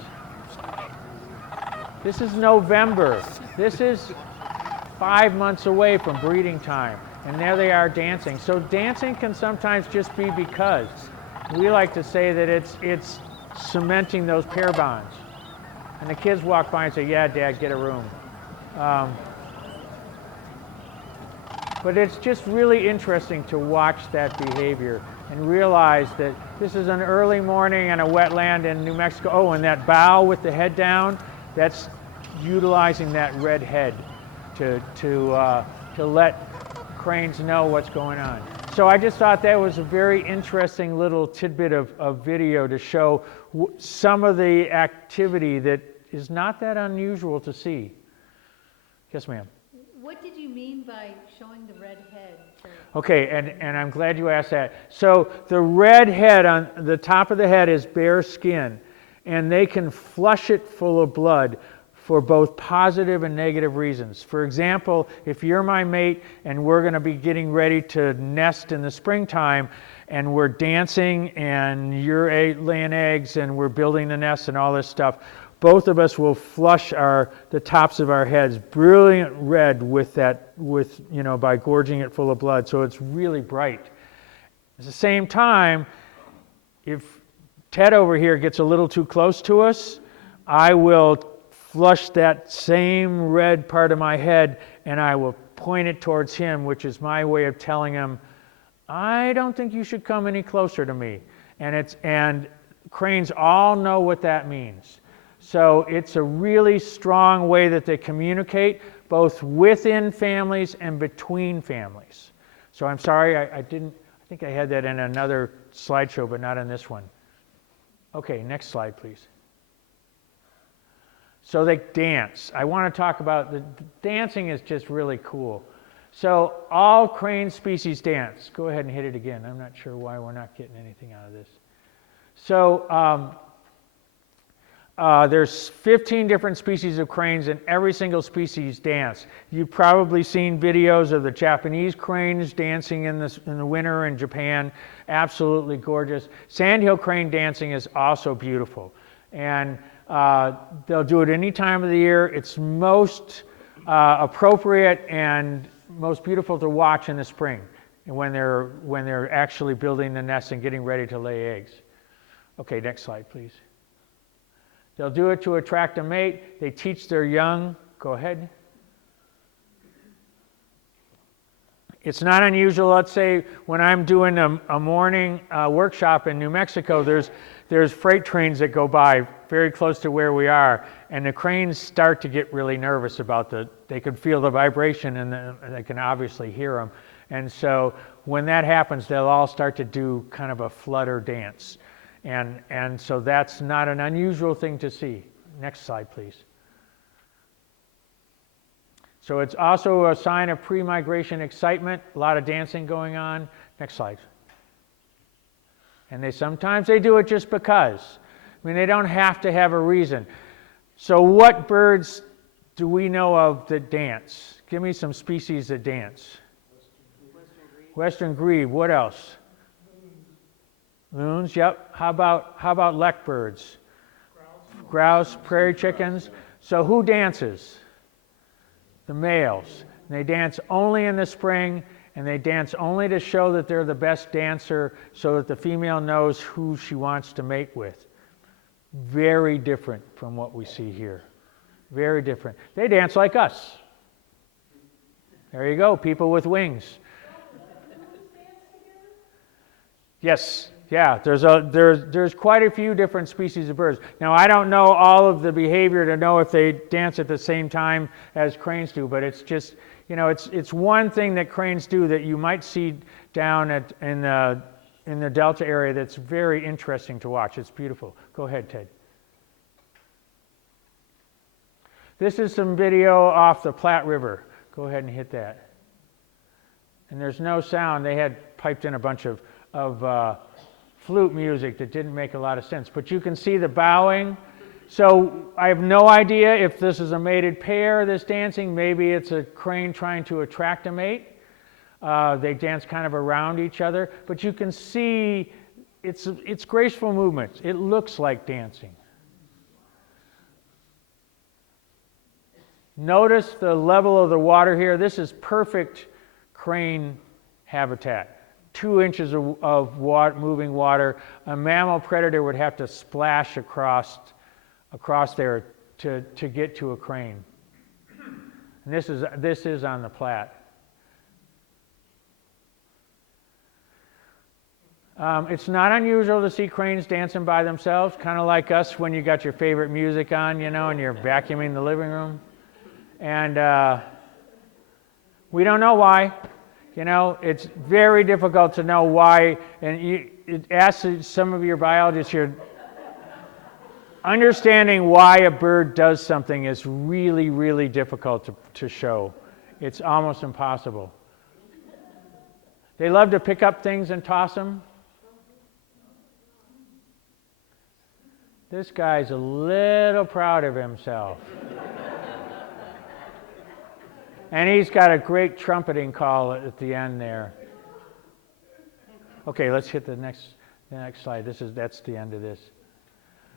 This is November. This is 5 months away from breeding time, and there they are dancing. So dancing can sometimes just be because. We like to say that it's cementing those pair bonds. And the kids walk by and say, yeah, Dad, get a room. But it's just really interesting to watch that behavior and realize that this is an early morning on a wetland in New Mexico. Oh, and that bow with the head down, that's utilizing that red head to let cranes know what's going on. So I just thought that was a very interesting little tidbit of video to show some of the activity that is not that unusual to see. Yes, ma'am. What did you mean by showing the red head? Okay, and I'm glad you asked that. So the red head on the top of the head is bare skin, and they can flush it full of blood for both positive and negative reasons. For example, if you're my mate and we're going to be getting ready to nest in the springtime, and we're dancing and you're laying eggs and we're building the nest and all this stuff, both of us will flush the tops of our heads brilliant red by gorging it full of blood, so it's really bright. At the same time, if Ted over here gets a little too close to us, I will flush that same red part of my head and I will point it towards him, which is my way of telling him, I don't think you should come any closer to me. And cranes all know what that means. So it's a really strong way that they communicate, both within families and between families. So I'm sorry, I think I had that in another slideshow, but not in this one. Okay, next slide, please. So they dance. I want to talk about the dancing is just really cool. So all crane species dance. Go ahead and hit it again. I'm not sure why we're not getting anything out of this. So there's 15 different species of cranes, and every single species dance. You've probably seen videos of the Japanese cranes dancing in the winter in Japan. Absolutely gorgeous. Sandhill crane dancing is also beautiful. And they'll do it any time of the year. It's most appropriate and most beautiful to watch in the spring, and when they're actually building the nest and getting ready to lay eggs. Okay, next slide, please. They'll do it to attract a mate. They teach their young. Go ahead. It's not unusual. Let's say when I'm doing a morning workshop in New Mexico, there's freight trains that go by very close to where we are, and the cranes start to get really nervous about they can feel the vibration and they can obviously hear them. And so when that happens, they'll all start to do kind of a flutter dance. And so that's not an unusual thing to see. Next slide, please. So it's also a sign of pre-migration excitement, a lot of dancing going on. Next slide. And sometimes they do it just because. I mean, they don't have to have a reason. So what birds do we know of that dance? Give me some species that dance. Western grebe. What else? Loons, yep. How about lek birds? Grouse, prairie chickens. So who dances? The males. And they dance only in the spring, and they dance only to show that they're the best dancer so that the female knows who she wants to mate with. Very different from what we see here. Very different. They dance like us. There you go, people with wings. Yes. Yeah, there's quite a few different species of birds. Now, I don't know all of the behavior to know if they dance at the same time as cranes do, but it's just, it's one thing that cranes do that you might see down in the Delta area that's very interesting to watch. It's beautiful. Go ahead, Ted. This is some video off the Platte River. Go ahead and hit that. And there's no sound. They had piped in a bunch of flute music that didn't make a lot of sense, but you can see the bowing. So I have no idea if this is a mated pair that's dancing. Maybe it's a crane trying to attract a mate. They dance kind of around each other, but you can see it's graceful movements. It looks like dancing. Notice the level of the water here. This is perfect crane habitat. 2 inches of moving water. A mammal predator would have to splash across there to get to a crane. And this is on the Platte. It's not unusual to see cranes dancing by themselves, kind of like us when you got your favorite music on, you know, and you're vacuuming the living room. And we don't know why. You know, it's very difficult to know why. And ask some of your biologists here, understanding why a bird does something is really, really difficult to show. It's almost impossible. They love to pick up things and toss them. This guy's a little proud of himself. And he's got a great trumpeting call at the end there. Okay, let's hit the next slide. That's the end of this.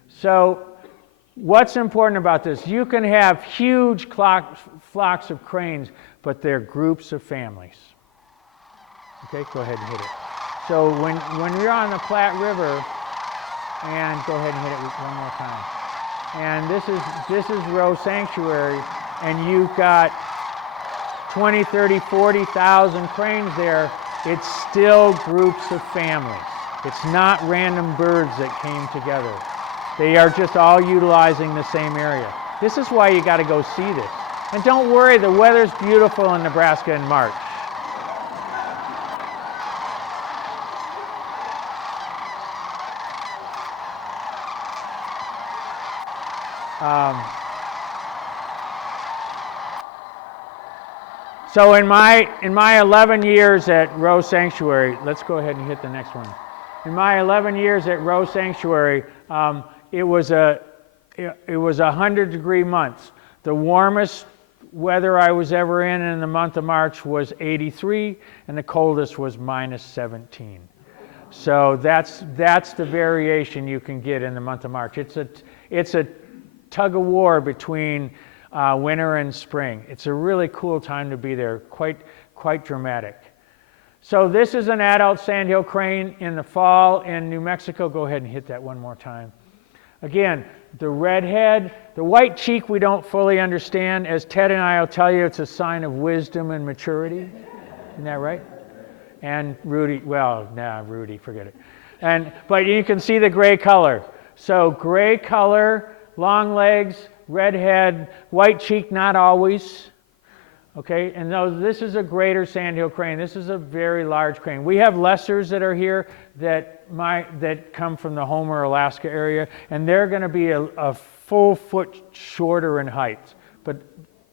So, what's important about this? You can have huge flocks of cranes, but they're groups of families. Okay, go ahead and hit it. So when you're on the Platte River, and go ahead and hit it one more time. And this is Rowe Sanctuary, and you've got 20, 30, 40,000 cranes there. It's still groups of families. It's not random birds that came together. They are just all utilizing the same area. This is why you got to go see this. And don't worry, the weather's beautiful in Nebraska in March. So in my 11 years at Rowe Sanctuary, let's go ahead and hit the next one. In my 11 years at Rowe Sanctuary, it was a 100-degree month. The warmest weather I was ever in the month of March was 83, and the coldest was minus 17. So that's the variation you can get in the month of March. It's a tug of war between winter and spring. It's a really cool time to be there, quite dramatic. So this is an adult sandhill crane in the fall in New Mexico. Go ahead and hit that one more time. Again, the red head, the white cheek we don't fully understand. As Ted and I will tell you, it's a sign of wisdom and maturity. Isn't that right? And Rudy, Rudy, forget it. But you can see the gray color. So gray color, long legs, red head, white cheek, not always. Okay, and this is a greater sandhill crane. This is a very large crane. We have lessers that are here that come from the Homer, Alaska area, and they're going to be a full foot shorter in height, but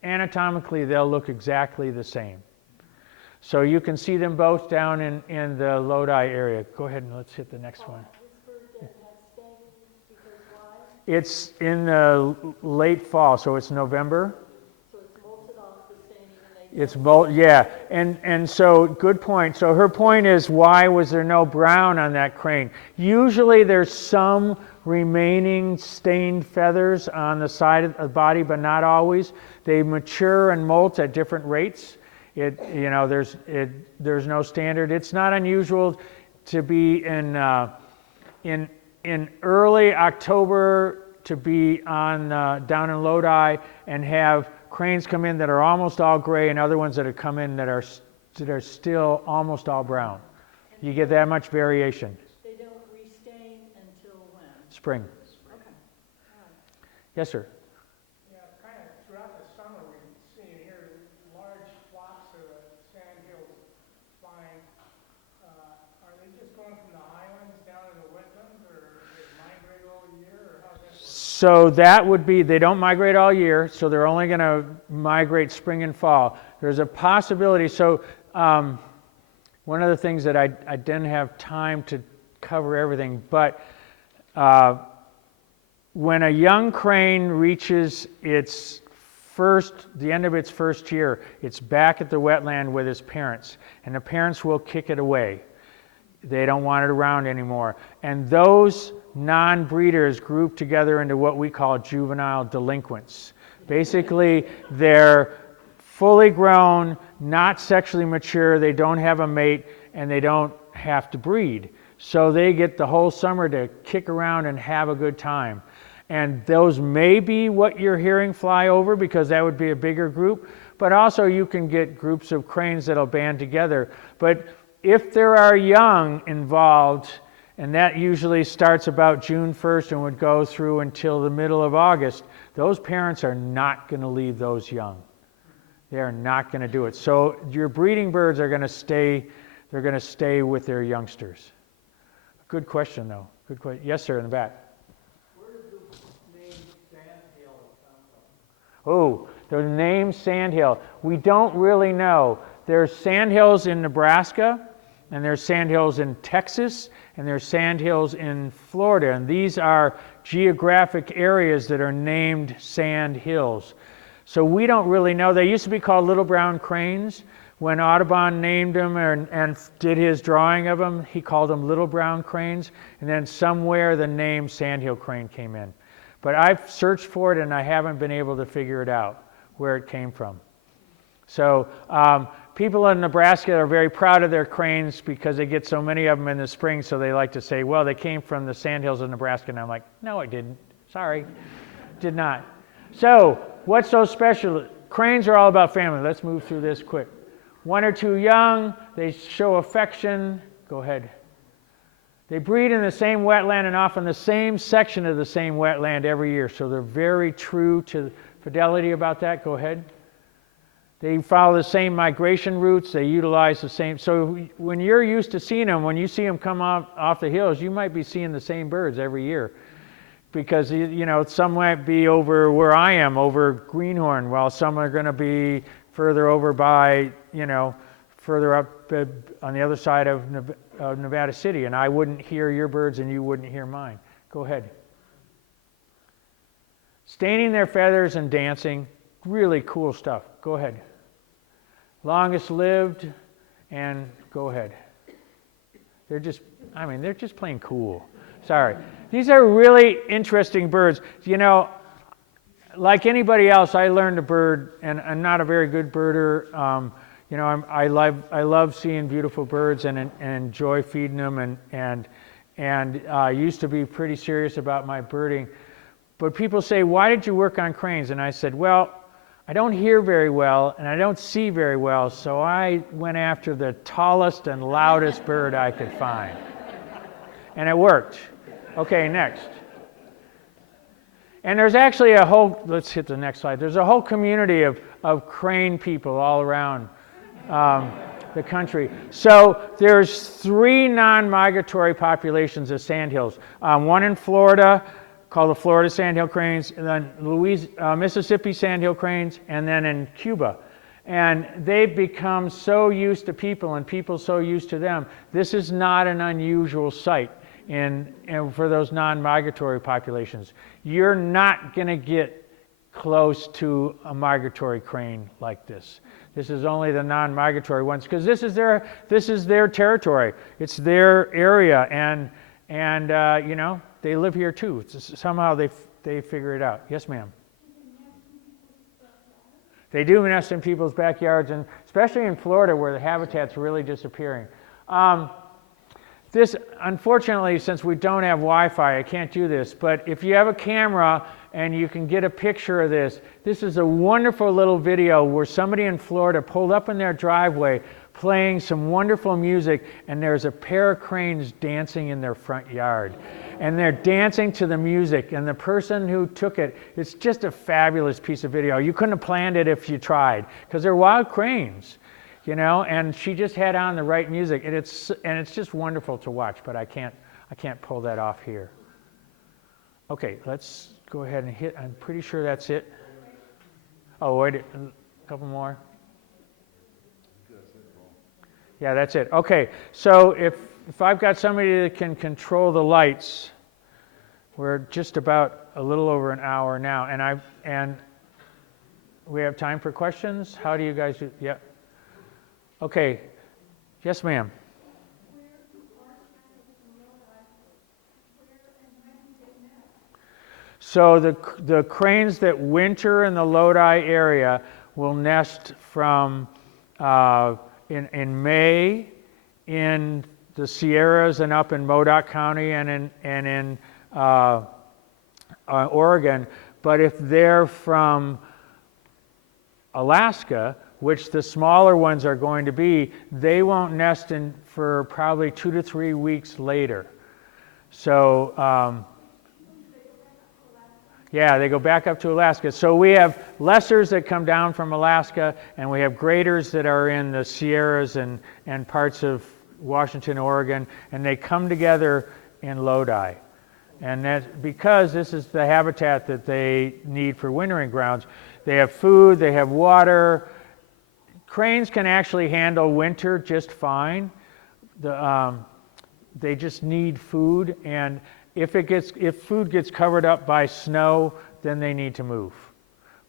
anatomically they'll look exactly the same. So you can see them both down in the Lodi area. Go ahead and let's hit the next one. It's in the late fall, so it's November. So it's molted off the stain and they... Yeah, and so good point. So her point is, why was there no brown on that crane? Usually there's some remaining stained feathers on the side of the body, but not always. They mature and molt at different rates. There's no standard. It's not unusual to be in early October to be on down in Lodi and have cranes come in that are almost all gray and other ones that have come in that are still almost all brown. You get that much variation. They don't restain until when? Spring. Okay. Yes, sir. Yeah, kind of throughout the summer, we've seen here large flocks of sandhills flying. Are they just going from the highlands down to the wetlands, or do they migrate all year, or how's that work? So that would be, they don't migrate all year, so they're only going to migrate spring and fall. There's a possibility. So one of the things that I didn't have time to cover everything, but when a young crane reaches the end of its first year, it's back at the wetland with its parents, and the parents will kick it away. They don't want it around anymore. And those non-breeders group together into what we call juvenile delinquents. Basically, they're fully grown, not sexually mature, they don't have a mate, and they don't have to breed. So they get the whole summer to kick around and have a good time. And those may be what you're hearing fly over, because that would be a bigger group. But also you can get groups of cranes that'll band together. But if there are young involved, and that usually starts about June 1st and would go through until the middle of August, those parents are not going to leave those young. They are not going to do it. So your breeding birds are going to stay, they're going to stay with their youngsters. Good question, though. Good question. Yes, sir, in the back. Where did the name Sandhill come from? Oh, the name Sandhill. We don't really know. There's sandhills in Nebraska, and there's sandhills in Texas, and there's sandhills in Florida. And these are geographic areas that are named sand hills. So we don't really know. They used to be called little brown cranes. When Audubon named them and did his drawing of them, he called them little brown cranes. And then somewhere the name Sandhill crane came in. But I've searched for it and I haven't been able to figure it out, where it came from. So people in Nebraska are very proud of their cranes because they get so many of them in the spring, so they like to say, well, they came from the sandhills of Nebraska. And I'm like, no, I didn't. Sorry. Did not. So what's so special? Cranes are all about family. Let's move through this quick. One or two young, they show affection. Go ahead. They breed in the same wetland and often the same section of the same wetland every year. So they're very true to fidelity about that. Go ahead. They follow the same migration routes. They utilize the same. So when you're used to seeing them, when you see them come off the hills, you might be seeing the same birds every year. Because, you know, some might be over where I am, over Greenhorn, while some are going to be further over by, you know, further up on the other side of Nevada City. And I wouldn't hear your birds and you wouldn't hear mine. Go ahead. Staining their feathers and dancing. Really cool stuff. Go ahead. Longest lived, and go ahead. They're just plain cool. Sorry. These are really interesting birds. You know, like anybody else, I learned to bird, and I'm not a very good birder. You know, I love seeing beautiful birds and enjoy feeding them, and used to be pretty serious about my birding. But people say, why did you work on cranes? And I said, well, I don't hear very well, and I don't see very well, so I went after the tallest and loudest bird I could find. And it worked. Okay, next. And there's actually a whole, let's hit the next slide. There's a whole community of crane people all around the country. So there's 3 non-migratory populations of sandhills. One in Florida, called the Florida Sandhill Cranes, and then Mississippi Sandhill Cranes, and then in Cuba. And they've become so used to people and people so used to them. This is not an unusual sight for those non-migratory populations. You're not going to get close to a migratory crane like this. This is only the non-migratory ones because this is their territory. It's their area, and you know, they live here too. Somehow they figure it out. Yes, ma'am. They do nest in people's backyards, and especially in Florida where the habitat's really disappearing. This, unfortunately, since we don't have Wi-Fi, I can't do this, but if you have a camera and you can get a picture of this, this is a wonderful little video where somebody in Florida pulled up in their driveway playing some wonderful music, and there's a pair of cranes dancing in their front yard. And they're dancing to the music, and the person who took it, it's just a fabulous piece of video. You couldn't have planned it if you tried, because they're wild cranes. You know, and she just had on the right music, and it's just wonderful to watch. But I can't pull that off here. Okay, let's go ahead and hit. I'm pretty sure that's it. Oh, wait, a couple more. Yeah, that's it. Okay, so if I've got somebody that can control the lights, we're just about a little over an hour now, and we have time for questions. How do you guys do? Yeah. Okay. Yes, ma'am. So the cranes that winter in the Lodi area will nest from in May in the Sierras and up in Modoc County and in Oregon. But if they're from Alaska, which the smaller ones are going to be, they won't nest for probably 2 to 3 weeks later. So, yeah, they go back up to Alaska. So we have lessers that come down from Alaska, and we have graders that are in the Sierras and parts of Washington, Oregon, and they come together in Lodi. And that's because this is the habitat that they need for wintering grounds. They have food, they have water. Cranes can actually handle winter just fine. They just need food, and if food gets covered up by snow, then they need to move.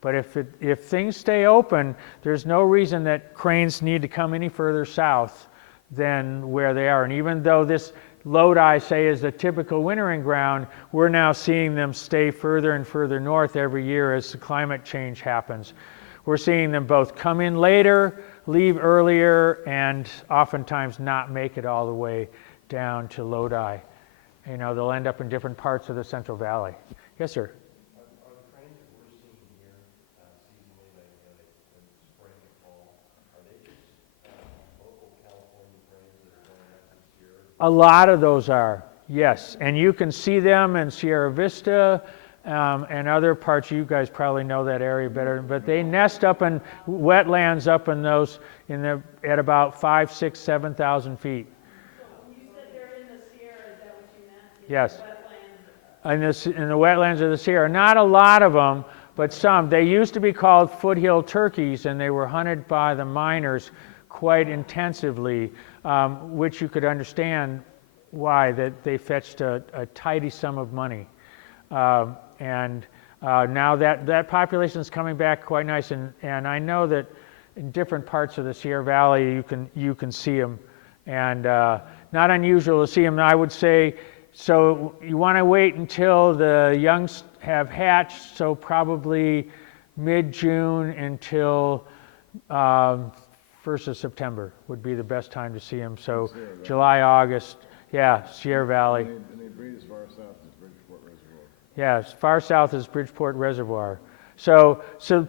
But if things stay open, there's no reason that cranes need to come any further south than where they are. And even though this Lodi, say, is the typical wintering ground, we're now seeing them stay further and further north every year as the climate change happens. We're seeing them both come in later, leave earlier, and oftentimes not make it all the way down to Lodi. You know, they'll end up in different parts of the Central Valley. Yes, sir? Are the cranes that we're seeing here seasonally, like in spring and fall, are they just local California cranes that are going up in Sierra? A lot of those are, yes. And you can see them in Sierra Vista and other parts. You guys probably know that area better. But they nest up in wetlands up in those at about 5, 6, 7,000 feet. You said they're in the Sierra, is that what you meant? Yes. Wetlands? In the wetlands of the Sierra. Not a lot of them, but some. They used to be called foothill turkeys, and they were hunted by the miners quite intensively, which you could understand why, that they fetched a tidy sum of money. And now that population is coming back quite nice, and I know that in different parts of the Sierra Valley you can see them, and not unusual to see them. I would say, so you want to wait until the youngs have hatched, so probably mid-June until 1st of September would be the best time to see them. So July, August, yeah, Sierra Valley. And they breed as far south as Bridgeport Reservoir. Yeah, as far south as Bridgeport Reservoir. So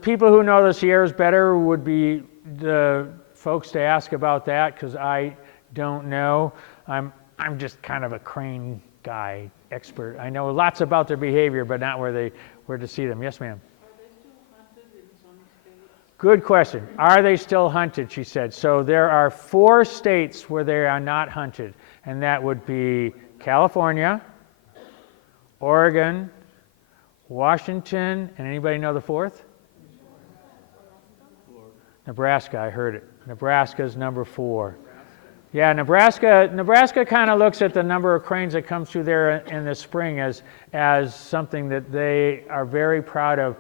people who know the Sierras better would be the folks to ask about that, because I don't know. I'm just kind of a crane guy, expert. I know lots about their behavior, but not where to see them. Yes, ma'am. Are they still hunted in some states? Good question. Are they still hunted, she said. So there are 4 states where they are not hunted, and that would be California, Oregon, Washington, and anybody know the 4th? Nebraska, I heard it. Nebraska's number 4. Yeah, Nebraska kind of looks at the number of cranes that comes through there in the spring as something that they are very proud of.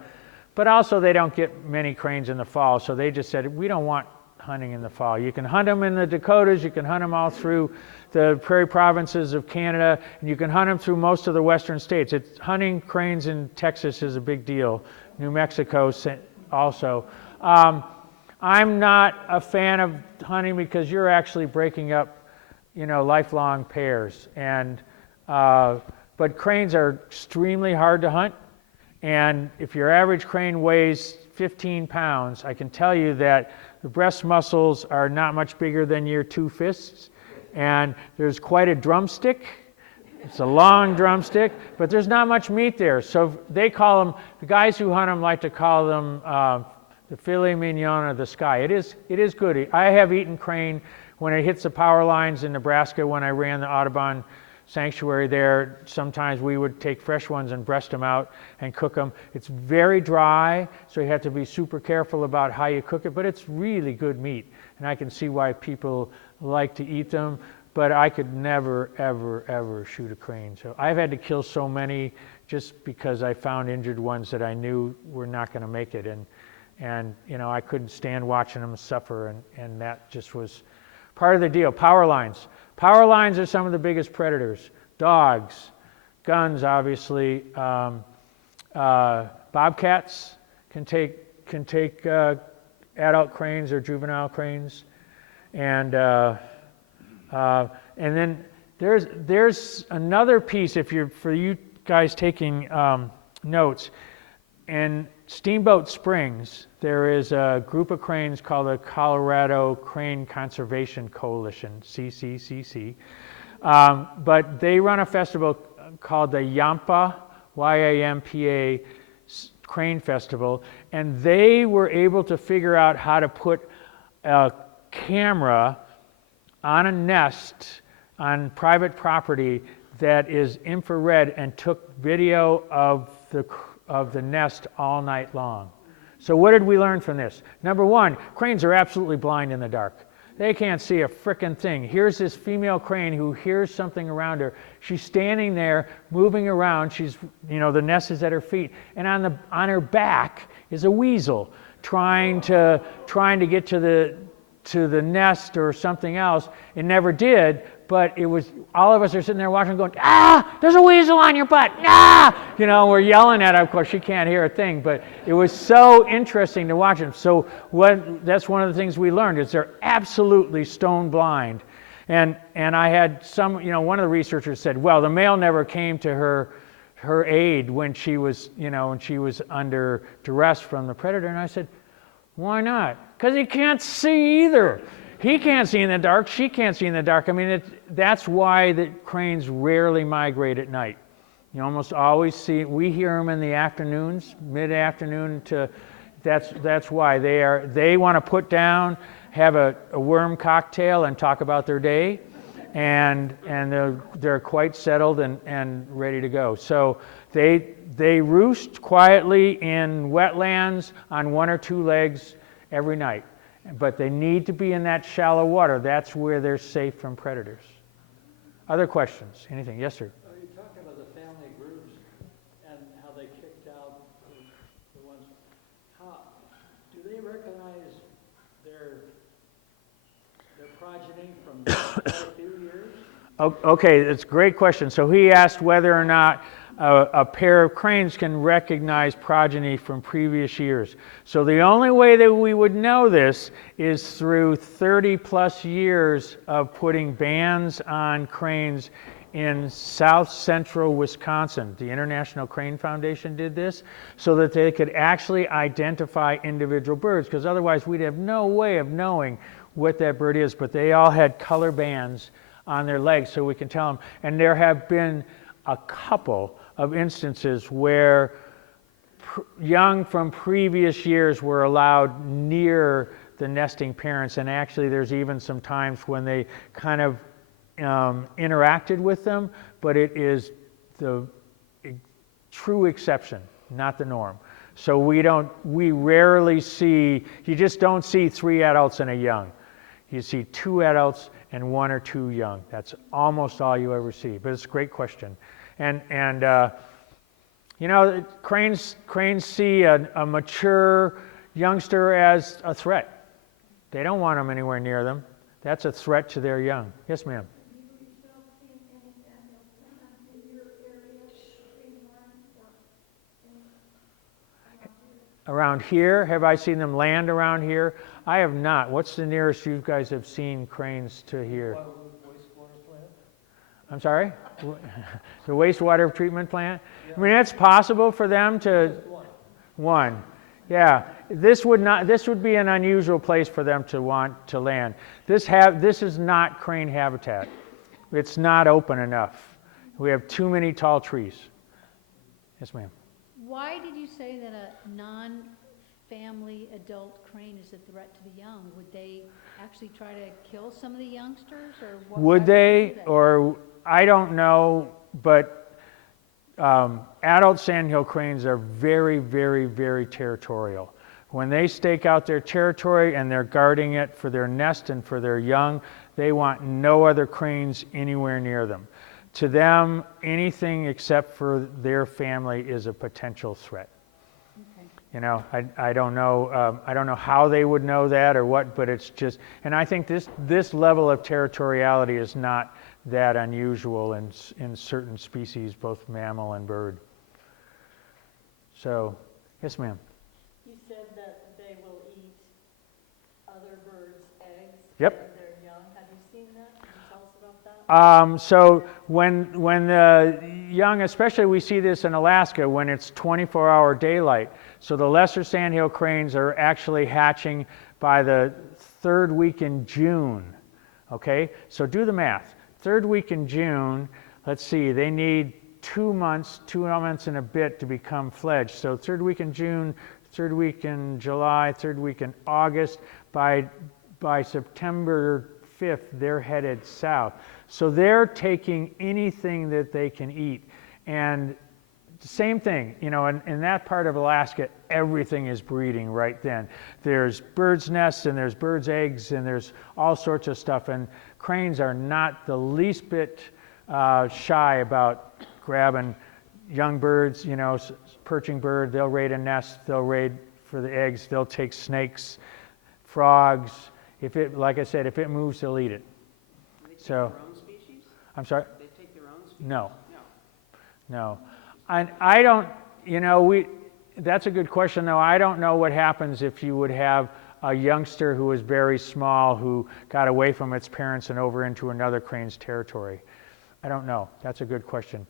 But also they don't get many cranes in the fall, so they just said, we don't want hunting in the fall. You can hunt them in the Dakotas, you can hunt them all through the prairie provinces of Canada, and you can hunt them through most of the western states. Hunting cranes in Texas is a big deal. New Mexico also. I'm not a fan of hunting because you're actually breaking up, lifelong pairs. But cranes are extremely hard to hunt. And if your average crane weighs 15 pounds, I can tell you that the breast muscles are not much bigger than your 2 fists. And there's quite a drumstick. It's a long drumstick, but there's not much meat there. So they call them, the guys who hunt them like to call them the filet mignon of the sky. It is good. I have eaten crane when it hits the power lines in Nebraska. When I ran the Audubon Sanctuary there, sometimes we would take fresh ones and breast them out and cook them. It's very dry, so you have to be super careful about how you cook it, but it's really good meat, and I can see why people like to eat them, but I could never, ever, ever shoot a crane. So I've had to kill so many just because I found injured ones that I knew were not going to make it, and I couldn't stand watching them suffer, and that just was part of the deal. Power lines. Power lines are some of the biggest predators. Dogs, guns, obviously, bobcats can take adult cranes or juvenile cranes, and then there's another piece for you guys taking notes. In Steamboat Springs, there is a group of cranes called the Colorado Crane Conservation Coalition, CCCC. But they run a festival called the Yampa, Y-A-M-P-A, Crane Festival, and they were able to figure out how to put a camera on a nest on private property that is infrared and took video of the nest all night long. So what did we learn from this? Number one, cranes are absolutely blind in the dark. They can't see a frickin' thing. Here's this female crane who hears something around her. She's standing there, moving around. She's, the nest is at her feet, and on her back is a weasel trying to get to the nest or something else. It never did, but it was, all of us are sitting there watching going, there's a weasel on your butt, we're yelling at her. Of course, she can't hear a thing, but it was so interesting to watch them. So that's one of the things we learned, is they're absolutely stone blind. And I had one of the researchers said, well, the male never came to her aid when she was under duress from the predator. And I said, why not? Because he can't see either. He can't see in the dark. She can't see in the dark. I mean, that's why the cranes rarely migrate at night. You almost always we hear them in the afternoons, mid-afternoon that's why. They want to put down, have a worm cocktail and talk about their day, and they're quite settled and ready to go. So they roost quietly in wetlands on one or two legs every night. But they need to be in that shallow water. That's where they're safe from predators. Other questions? Anything? Yes, sir. You talked about the family groups and how they kicked out the ones. How do they recognize their progeny from quite a few years? Okay, it's a great question. So he asked whether or not a pair of cranes can recognize progeny from previous years. So the only way that we would know this is through 30 plus years of putting bands on cranes in south central Wisconsin. The International Crane Foundation did this so that they could actually identify individual birds, because otherwise we'd have no way of knowing what that bird is. But they all had color bands on their legs so we can tell them. And there have been a couple of instances where young from previous years were allowed near the nesting parents, and actually there's even some times when they kind of interacted with them, but it is the true exception, not the norm. So we rarely see, you just don't see 3 adults and a young. You see 2 adults and 1 or 2 young. That's almost all you ever see, but it's a great question. And cranes see a mature youngster as a threat. They don't want them anywhere near them. That's a threat to their young. Yes, ma'am. Around here, have I seen them land around here? I have not. What's the nearest you guys have seen cranes to here? I'm sorry? The wastewater treatment plant? I mean, it's possible for them to... One. Yeah. This would be an unusual place for them to want to land. This is not crane habitat. It's not open enough. We have too many tall trees. Yes, ma'am. Why did you say that a non-family adult crane is a threat to the young? Would they actually try to kill some of the youngsters, or what? Would they? Or I don't know, but adult sandhill cranes are very, very, very territorial. When they stake out their territory and they're guarding it for their nest and for their young, they want no other cranes anywhere near them. To them, anything except for their family is a potential threat. Okay. I don't know how they would know that or what, but it's just, and I think this level of territoriality is not that unusual in certain species, both mammal and bird. So, yes, ma'am. You said that they will eat other birds' eggs Yep. when they're young. Have you seen that? Can you tell us about that? So when the young, especially we see this in Alaska when it's 24-hour daylight. So the lesser sandhill cranes are actually hatching by the third week in June. Okay, so do the math. Third week in June, let's see, they need 2 months and a bit to become fledged. So third week in June, third week in July, third week in August. By September 5th, they're headed south. So they're taking anything that they can eat. And same thing, you know, in that part of Alaska, everything is breeding right then. There's birds' nests and there's birds' eggs and there's all sorts of stuff. And cranes are not the least bit shy about grabbing young birds, you know, perching bird. They'll raid a nest, they'll raid for the eggs, they'll take snakes, frogs. If it, like I said, if it moves, they'll eat it. Do they take So- their own species? I'm sorry? They take their own species? No. No. No. And I don't, you know, that's a good question though. I don't know what happens if you would have a youngster who was very small who got away from its parents and over into another crane's territory. I don't know. That's a good question.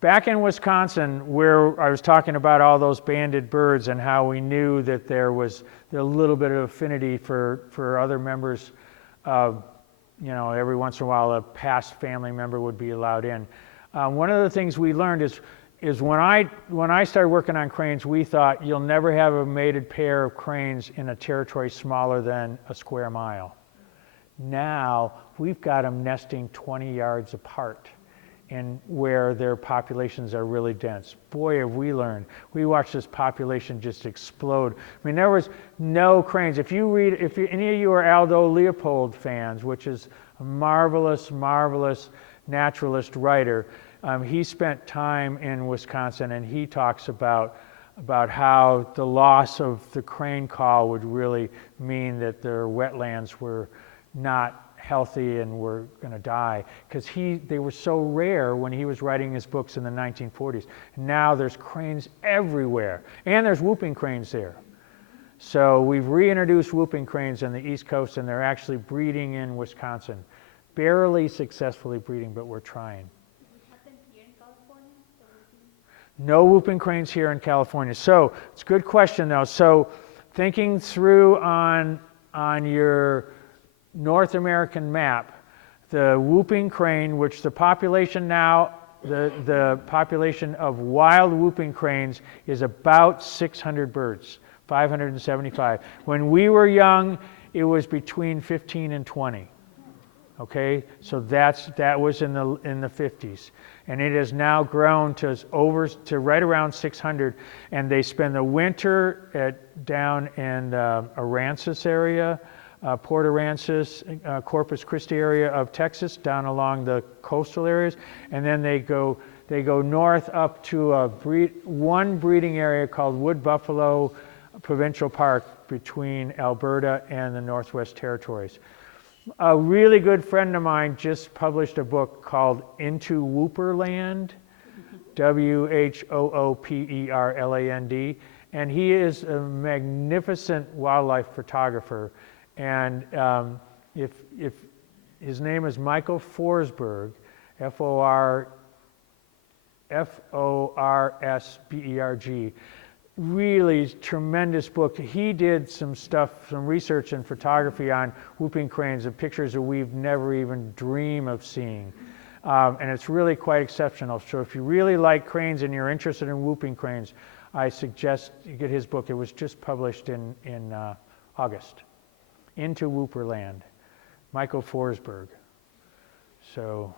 Back in Wisconsin, where I was talking about all those banded birds and how we knew that there was a little bit of affinity for other members, you know, every once in a while a past family member would be allowed in. One of the things we learned is when I started working on cranes, we thought you'll never have a mated pair of cranes in a territory smaller than a square mile. Now we've got them nesting 20 yards apart and where their populations are really dense. Boy, have we learned. We watched this population just explode. I mean, there was no cranes. If any of you are Aldo Leopold fans, which is a marvelous, marvelous naturalist writer, he spent time in Wisconsin and he talks about how the loss of the crane call would really mean that their wetlands were not healthy and were going to die because they were so rare when he was writing his books in the 1940s. Now there's cranes everywhere and there's whooping cranes there. So we've reintroduced whooping cranes on the East Coast and they're actually breeding in Wisconsin. Barely successfully breeding, but we're trying. No whooping cranes here in California. So it's a good question though. So thinking through on your North American map, the whooping crane, which the population now, the population of wild whooping cranes is about 600 birds, 575. When we were young, it was between 15 and 20. Okay, so that was in the 50s, and it has now grown to right around 600. And they spend the winter down in Aransas area, Port Aransas, Corpus Christi area of Texas, down along the coastal areas, and then they go north up to one breeding area called Wood Buffalo Provincial Park between Alberta and the Northwest Territories. A really good friend of mine just published a book called Into Whooperland, Whooperland, and he is a magnificent wildlife photographer. And if his name is Michael Forsberg, F-O-R-S-B-E-R-G, really tremendous book. He did some research and photography on whooping cranes and pictures that we've never even dreamed of seeing. And it's really quite exceptional. So if you really like cranes and you're interested in whooping cranes, I suggest you get his book. It was just published in August. Into Whooperland, Michael Forsberg. So.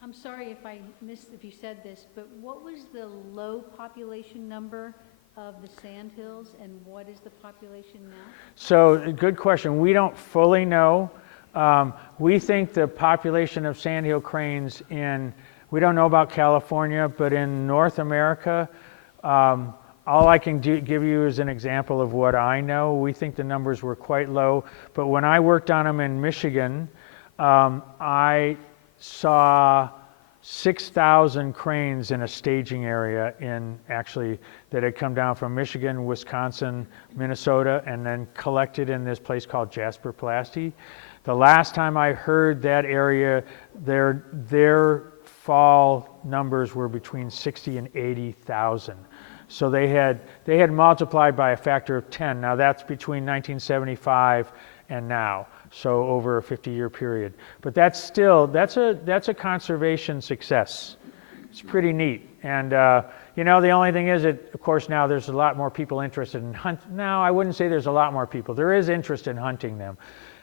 I'm sorry if I missed if you said this, but what was the low population number of the Sandhills and what is the population now? So, good question. We don't fully know. We think the population of sandhill cranes we don't know about California, but in North America, all I can give you is an example of what I know. We think the numbers were quite low, but when I worked on them in Michigan, I saw 6,000 cranes in a staging area that had come down from Michigan, Wisconsin, Minnesota, and then collected in this place called Jasper Pulaski. The last time I heard that area, their fall numbers were between 60 and 80,000. So they had multiplied by a factor of 10. Now that's between 1975 and now, so over a 50-year period. But that's a conservation success. It's pretty neat. And the only thing is that, of course, now there's a lot more people interested in hunting. Now, I wouldn't say there's a lot more people. There is interest in hunting them.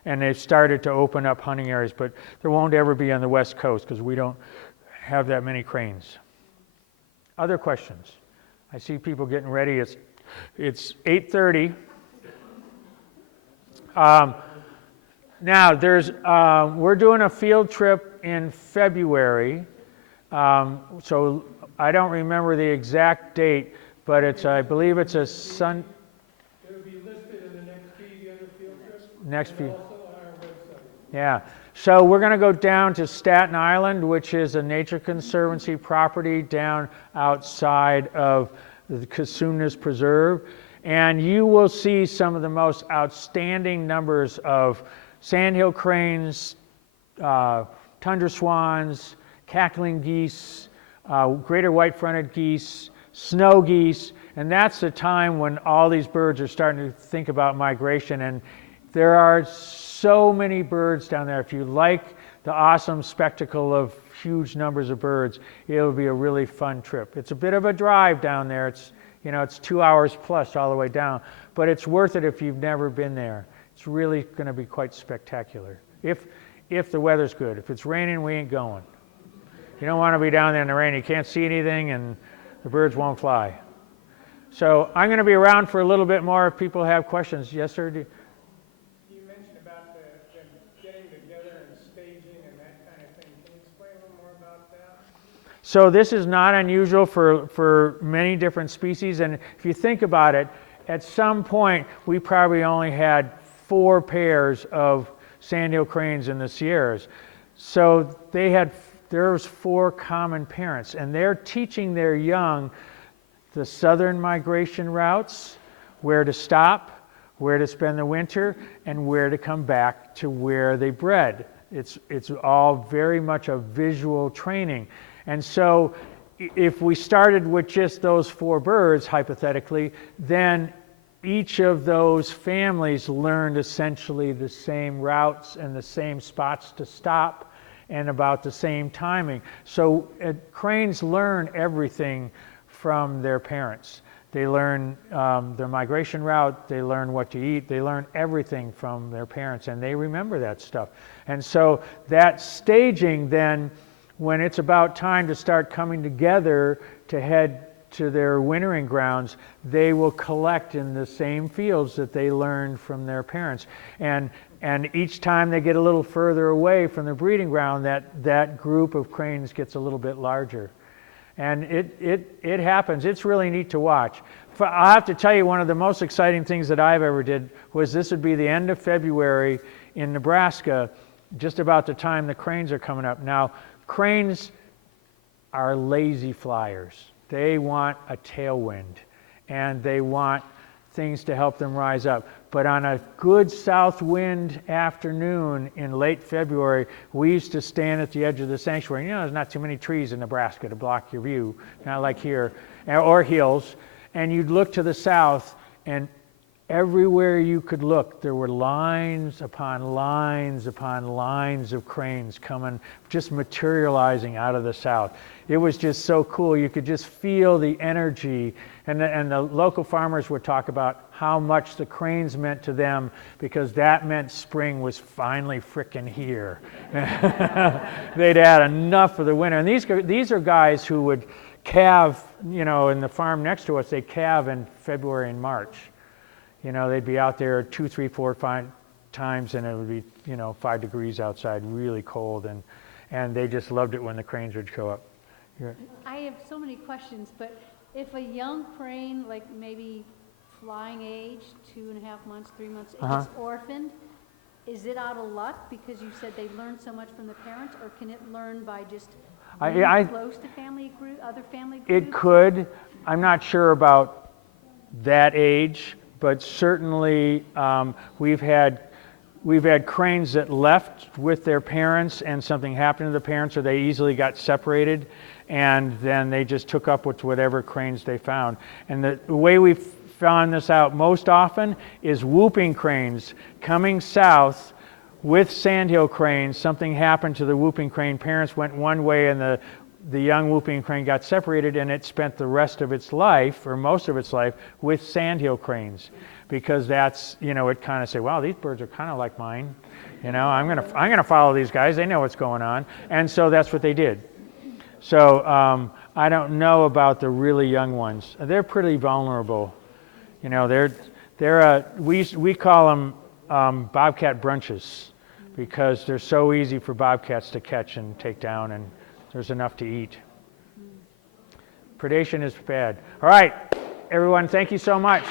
And they've started to open up hunting areas, but there won't ever be on the West Coast because we don't have that many cranes. Other questions? I see people getting ready. It's 8:30. Now, we're doing a field trip in February. So I don't remember the exact date, but I believe it's a Sun. It'll be listed in the next feed, the other field trip. Next and feed. also on our website. Yeah. So we're going to go down to Staten Island, which is a Nature Conservancy property down outside of the Cosumnes Preserve. And you will see some of the most outstanding numbers of sandhill cranes, tundra swans, cackling geese, greater white-fronted geese, snow geese. And that's the time when all these birds are starting to think about migration. And there are so many birds down there. If you like the awesome spectacle of huge numbers of birds, it'll be a really fun trip. It's a bit of a drive down there. It's 2 hours plus all the way down, but it's worth it if you've never been there. It's really going to be quite spectacular. If the weather's good. If it's raining, we ain't going. You don't want to be down there in the rain. You can't see anything and the birds won't fly. So I'm going to be around for a little bit more if people have questions. Yes, sir? You mentioned about them getting together and staging and that kind of thing. Can you explain a little more about that? So this is not unusual for many different species. And if you think about it, at some point we probably only had 4 pairs of sandhill cranes in the Sierras. So there was 4 common parents, and they're teaching their young the southern migration routes, where to stop, where to spend the winter, and where to come back to where they bred. It's all very much a visual training. And so if we started with just those 4 birds, hypothetically, then each of those families learned essentially the same routes and the same spots to stop and about the same timing. So cranes learn everything from their parents. They learn their migration route, they learn what to eat, they learn everything from their parents, and they remember that stuff. And so that staging then, when it's about time to start coming together to head to their wintering grounds, they will collect in the same fields that they learned from their parents. And each time they get a little further away from the breeding ground, that group of cranes gets a little bit larger. And it happens. It's really neat to watch. I'll have to tell you, one of the most exciting things that I've ever did was this would be the end of February in Nebraska, just about the time the cranes are coming up. Now, cranes are lazy flyers. They want a tailwind, and they want things to help them rise up. But on a good south wind afternoon in late February, we used to stand at the edge of the sanctuary. There's not too many trees in Nebraska to block your view, not like here, or hills. And you'd look to the south, and everywhere you could look, there were lines upon lines upon lines of cranes coming, just materializing out of the south. It was just so cool. You could just feel the energy. And the local farmers would talk about how much the cranes meant to them, because that meant spring was finally frickin' here. They'd had enough for the winter. And these are guys who would calve, in the farm next to us, they calve in February and March. They'd be out there 2, 3, 4, 5 times, and it would be, 5 degrees outside, really cold, and they just loved it when the cranes would show up. I have so many questions, but if a young crane, like maybe flying age, 2.5 months, 3 months, is orphaned, is it out of luck because you said they learned so much from the parents, or can it learn by just I, Close to family group, other family groups? it could. I'm not sure about that age, but certainly we've had cranes that left with their parents and something happened to the parents, or they easily got separated, and then they just took up with whatever cranes they found. And the way we found this out most often is whooping cranes coming south with sandhill cranes. Something happened to the whooping crane. Parents went one way and the young whooping crane got separated, and it spent the rest of its life, or most of its life, with sandhill cranes. Because that's, it kind of say, wow, these birds are kind of like mine. I'm gonna follow these guys. They know what's going on. And so that's what they did. So I don't know about the really young ones. They're pretty vulnerable. We call them bobcat brunches, because they're so easy for bobcats to catch and take down, and there's enough to eat. Predation is bad. All right, everyone, thank you so much.